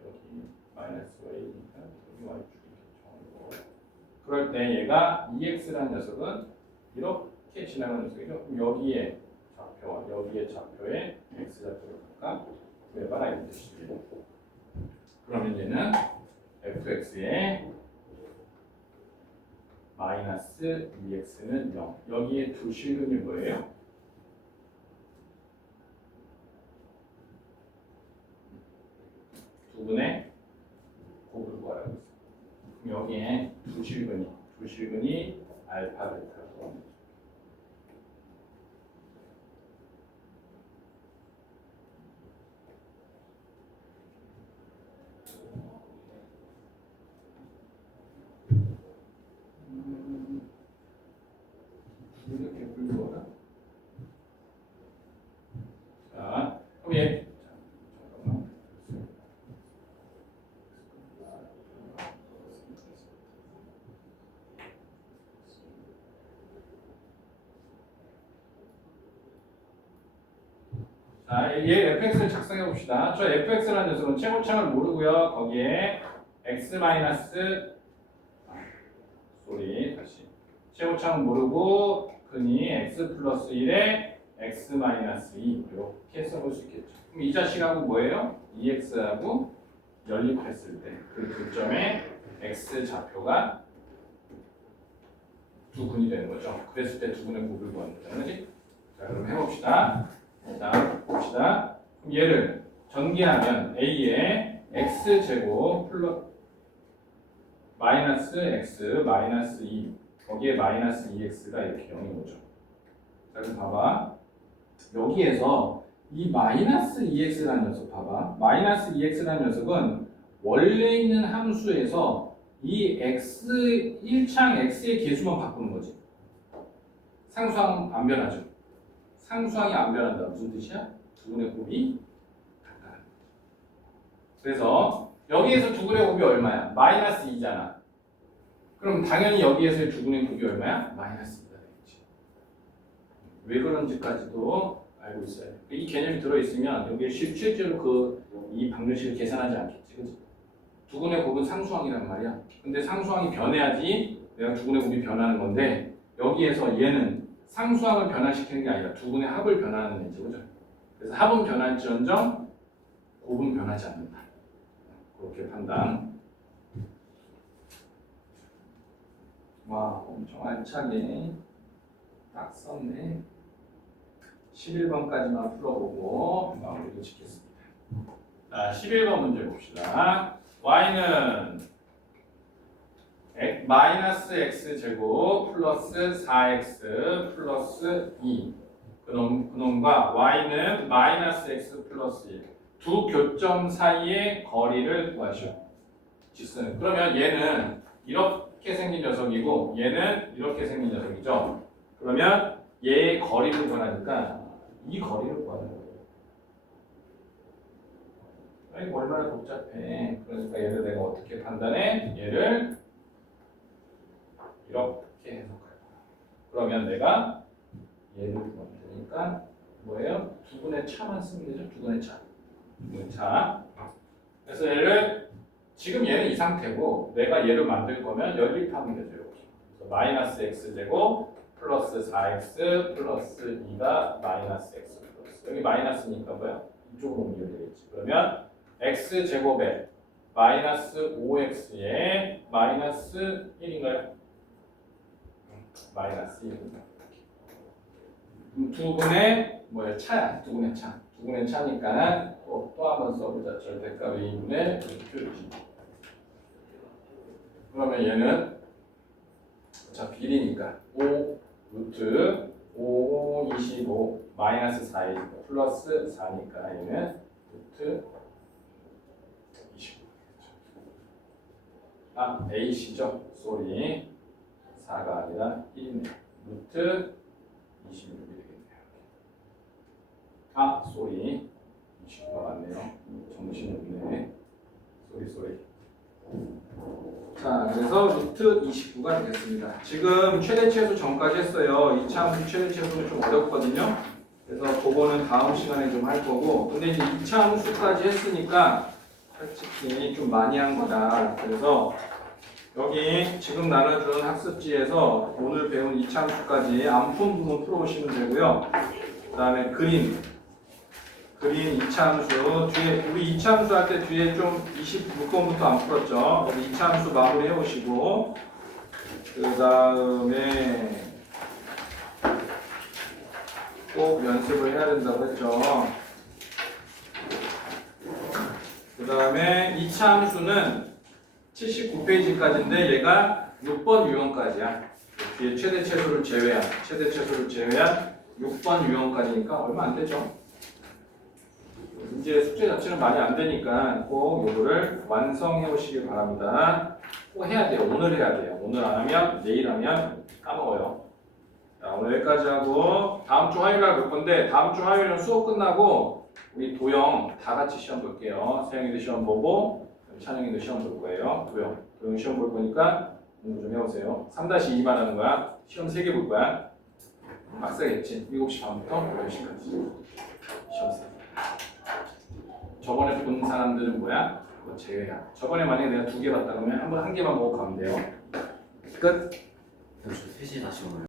여기 마이너스 y니까 여기 y축이겠죠. 그럴 때 얘가 2x라는 녀석은 이렇게 지나가는 녀석이죠. 그럼 여기에 좌표와 여기에 좌표에 x좌표를 각각 구해봐라 이런 뜻이에요. 그러면 얘는 fx의 마이너스 2x는 0. 여기에 두 실근이 뭐예요? 두근의 곱을 구하라고 했어요. 그럼 여기에 두 실근이 알파 베타고 자, 얘 fx를 작성해 봅시다. 저 fx라는 녀석은 최고창을 모르고요. 거기에 x 마이너스 다시 최고창을 모르고 근이 x 플러스 1에 x 마이너스 2 이렇게 써볼 수 있겠죠. 그럼 이 자식하고 뭐예요? 2x하고 연립했을 때 그 두 점에 x 좌표가 두 근이 되는 거죠. 그랬을 때 두 근의 곱을 구하는 거죠. 그렇지? 자, 그럼 해봅시다. 자, 봅시다. 그럼 얘를 전개하면 a에 x 제곱 플러스 마이너스 x 마이너스 2 거기에 마이너스 2x가 이렇게 0인 거죠. 자, 그럼 봐봐. 여기에서 이 마이너스 2x라는 녀석 봐봐. 마이너스 2x라는 녀석은 원래 있는 함수에서 이 x 1창 x의 개수만 바꾸는 거지. 상수항 안 변하죠. 상수항이 안 변한다. 무슨 뜻이야? 두분의 곱이 같다. 그래서 여기에서 두분의 곱이 얼마야? 마이너스 2잖아. 그럼 당연히 여기에서의 두분의 곱이 얼마야? 마이너스 2가 되겠지. 왜 그런지까지도 알고 있어야 돼. 이 개념이 들어있으면 여기에 실제로 이 방정식을 계산하지 않겠지. 그치? 두분의 곱은 상수항이란 말이야. 근데 상수항이 변해야지 내가 두분의 곱이 변하는 건데 여기에서 얘는 상수항을 변화시키는 게 아니라 두분의 합을 변화하는 애지. 그죠? 그래서 합은 변할지언정 곱은 변하지 않는다. 그렇게 판단. 와, 엄청 알차게 딱 썼네. 11번까지만 풀어보고 마무리도 짓겠습니다. 자, 11번 문제 봅시다. y는 마이너스 x제곱 플러스 4x 플러스 2 그놈과 y는 마이너스 x 플러스 1 두 교점 사이의 거리를 구하시오. 직선. 그러면 얘는 이렇게 생긴 녀석이고 얘는 이렇게 생긴 녀석이죠. 그러면 얘의 거리를 구하니까 이 거리를 구하는 거예요. 이거 얼마나 복잡해. 그러니까 얘를 내가 어떻게 판단해? 얘를 이렇게 해석할 거야. 그러면 내가 얘를 구하면 되니까 뭐예요? 두분의 차만 쓰면 되죠? 두분의 차. 두분의 차. 그래서 얘를 지금 얘는 이 상태고 내가 얘를 만들 거면 연립하면 되죠. 이렇게. 그래서 마이너스 x제곱 플러스 4x 플러스 2가 마이너스 x 플러스 여기 마이너스니까 뭐야? 이쪽으로 옮겨야 되겠지. 그러면 x제곱에 마이너스 5x에 마이너스 1인가요? 마이너스 1입니다. 두 분의 뭐야? 차야. 두 분의 차. 두 분의 차니까 또 한번 써보자. 절대값 A분의 루트 B. 그러면 얘는 자 비리니까 5 루트 5, 25 마이너스 4이니까 플러스 4니까 얘는 루트 25. 아, A시죠? 쏘리 4가 아니라 1이네요. 루트 26이 되겠네요. 아, 쏘리 29가 맞네요. 정신이 없네. 쏘리. 자, 그래서 루트 29가 되겠습니다. 지금 최대최소 전까지 했어요. 이차함수 최대최소는 좀 어렵거든요. 그래서 그거는 다음 시간에 좀 할 거고, 근데 이제 이차함수까지 했으니까 솔직히 좀 많이 한 거다. 그래서 여기 지금 나눠준 학습지에서 오늘 배운 이차함수까지 안 푼 부분 풀어오시면 되고요. 그 다음에 그림 이차함수 뒤에 우리 이차함수 할 때 뒤에 좀 26번부터 안 풀었죠. 그래서 이차함수 마무리 해오시고 그 다음에 꼭 연습을 해야 된다고 했죠. 그 다음에 이차함수는 79페이지까지인데 얘가 6번 유형까지야. 뒤에 최대 최소를 제외한 6번 유형까지니까 얼마 안 되죠. 이제 숙제 자체는 많이 안 되니까 꼭 요거를 완성해 오시길 바랍니다. 꼭 해야 돼요. 오늘 해야 돼요. 오늘 안 하면 내일 하면 까먹어요. 자, 오늘 여기까지 하고 다음 주 화요일 날 볼 건데 다음 주 화요일은 수업 끝나고 우리 도영 다 같이 시험 볼게요. 세영이도 시험 보고 찬영이도 시험 볼 거예요. 도영 시험 볼 거니까 공부 좀 해오세요. 3-2만 하는 거야. 시험 3개 볼 거야. 빡세겠지. 7시 반부터 10시까지 시험 3개. 저번에 본 사람들은 뭐야? 그거 제외야. 저번에 만약에 내가 2개 봤다 그러면 한 개만 보고 가면 돼요. 끝. 저 3시에 다시 오나요?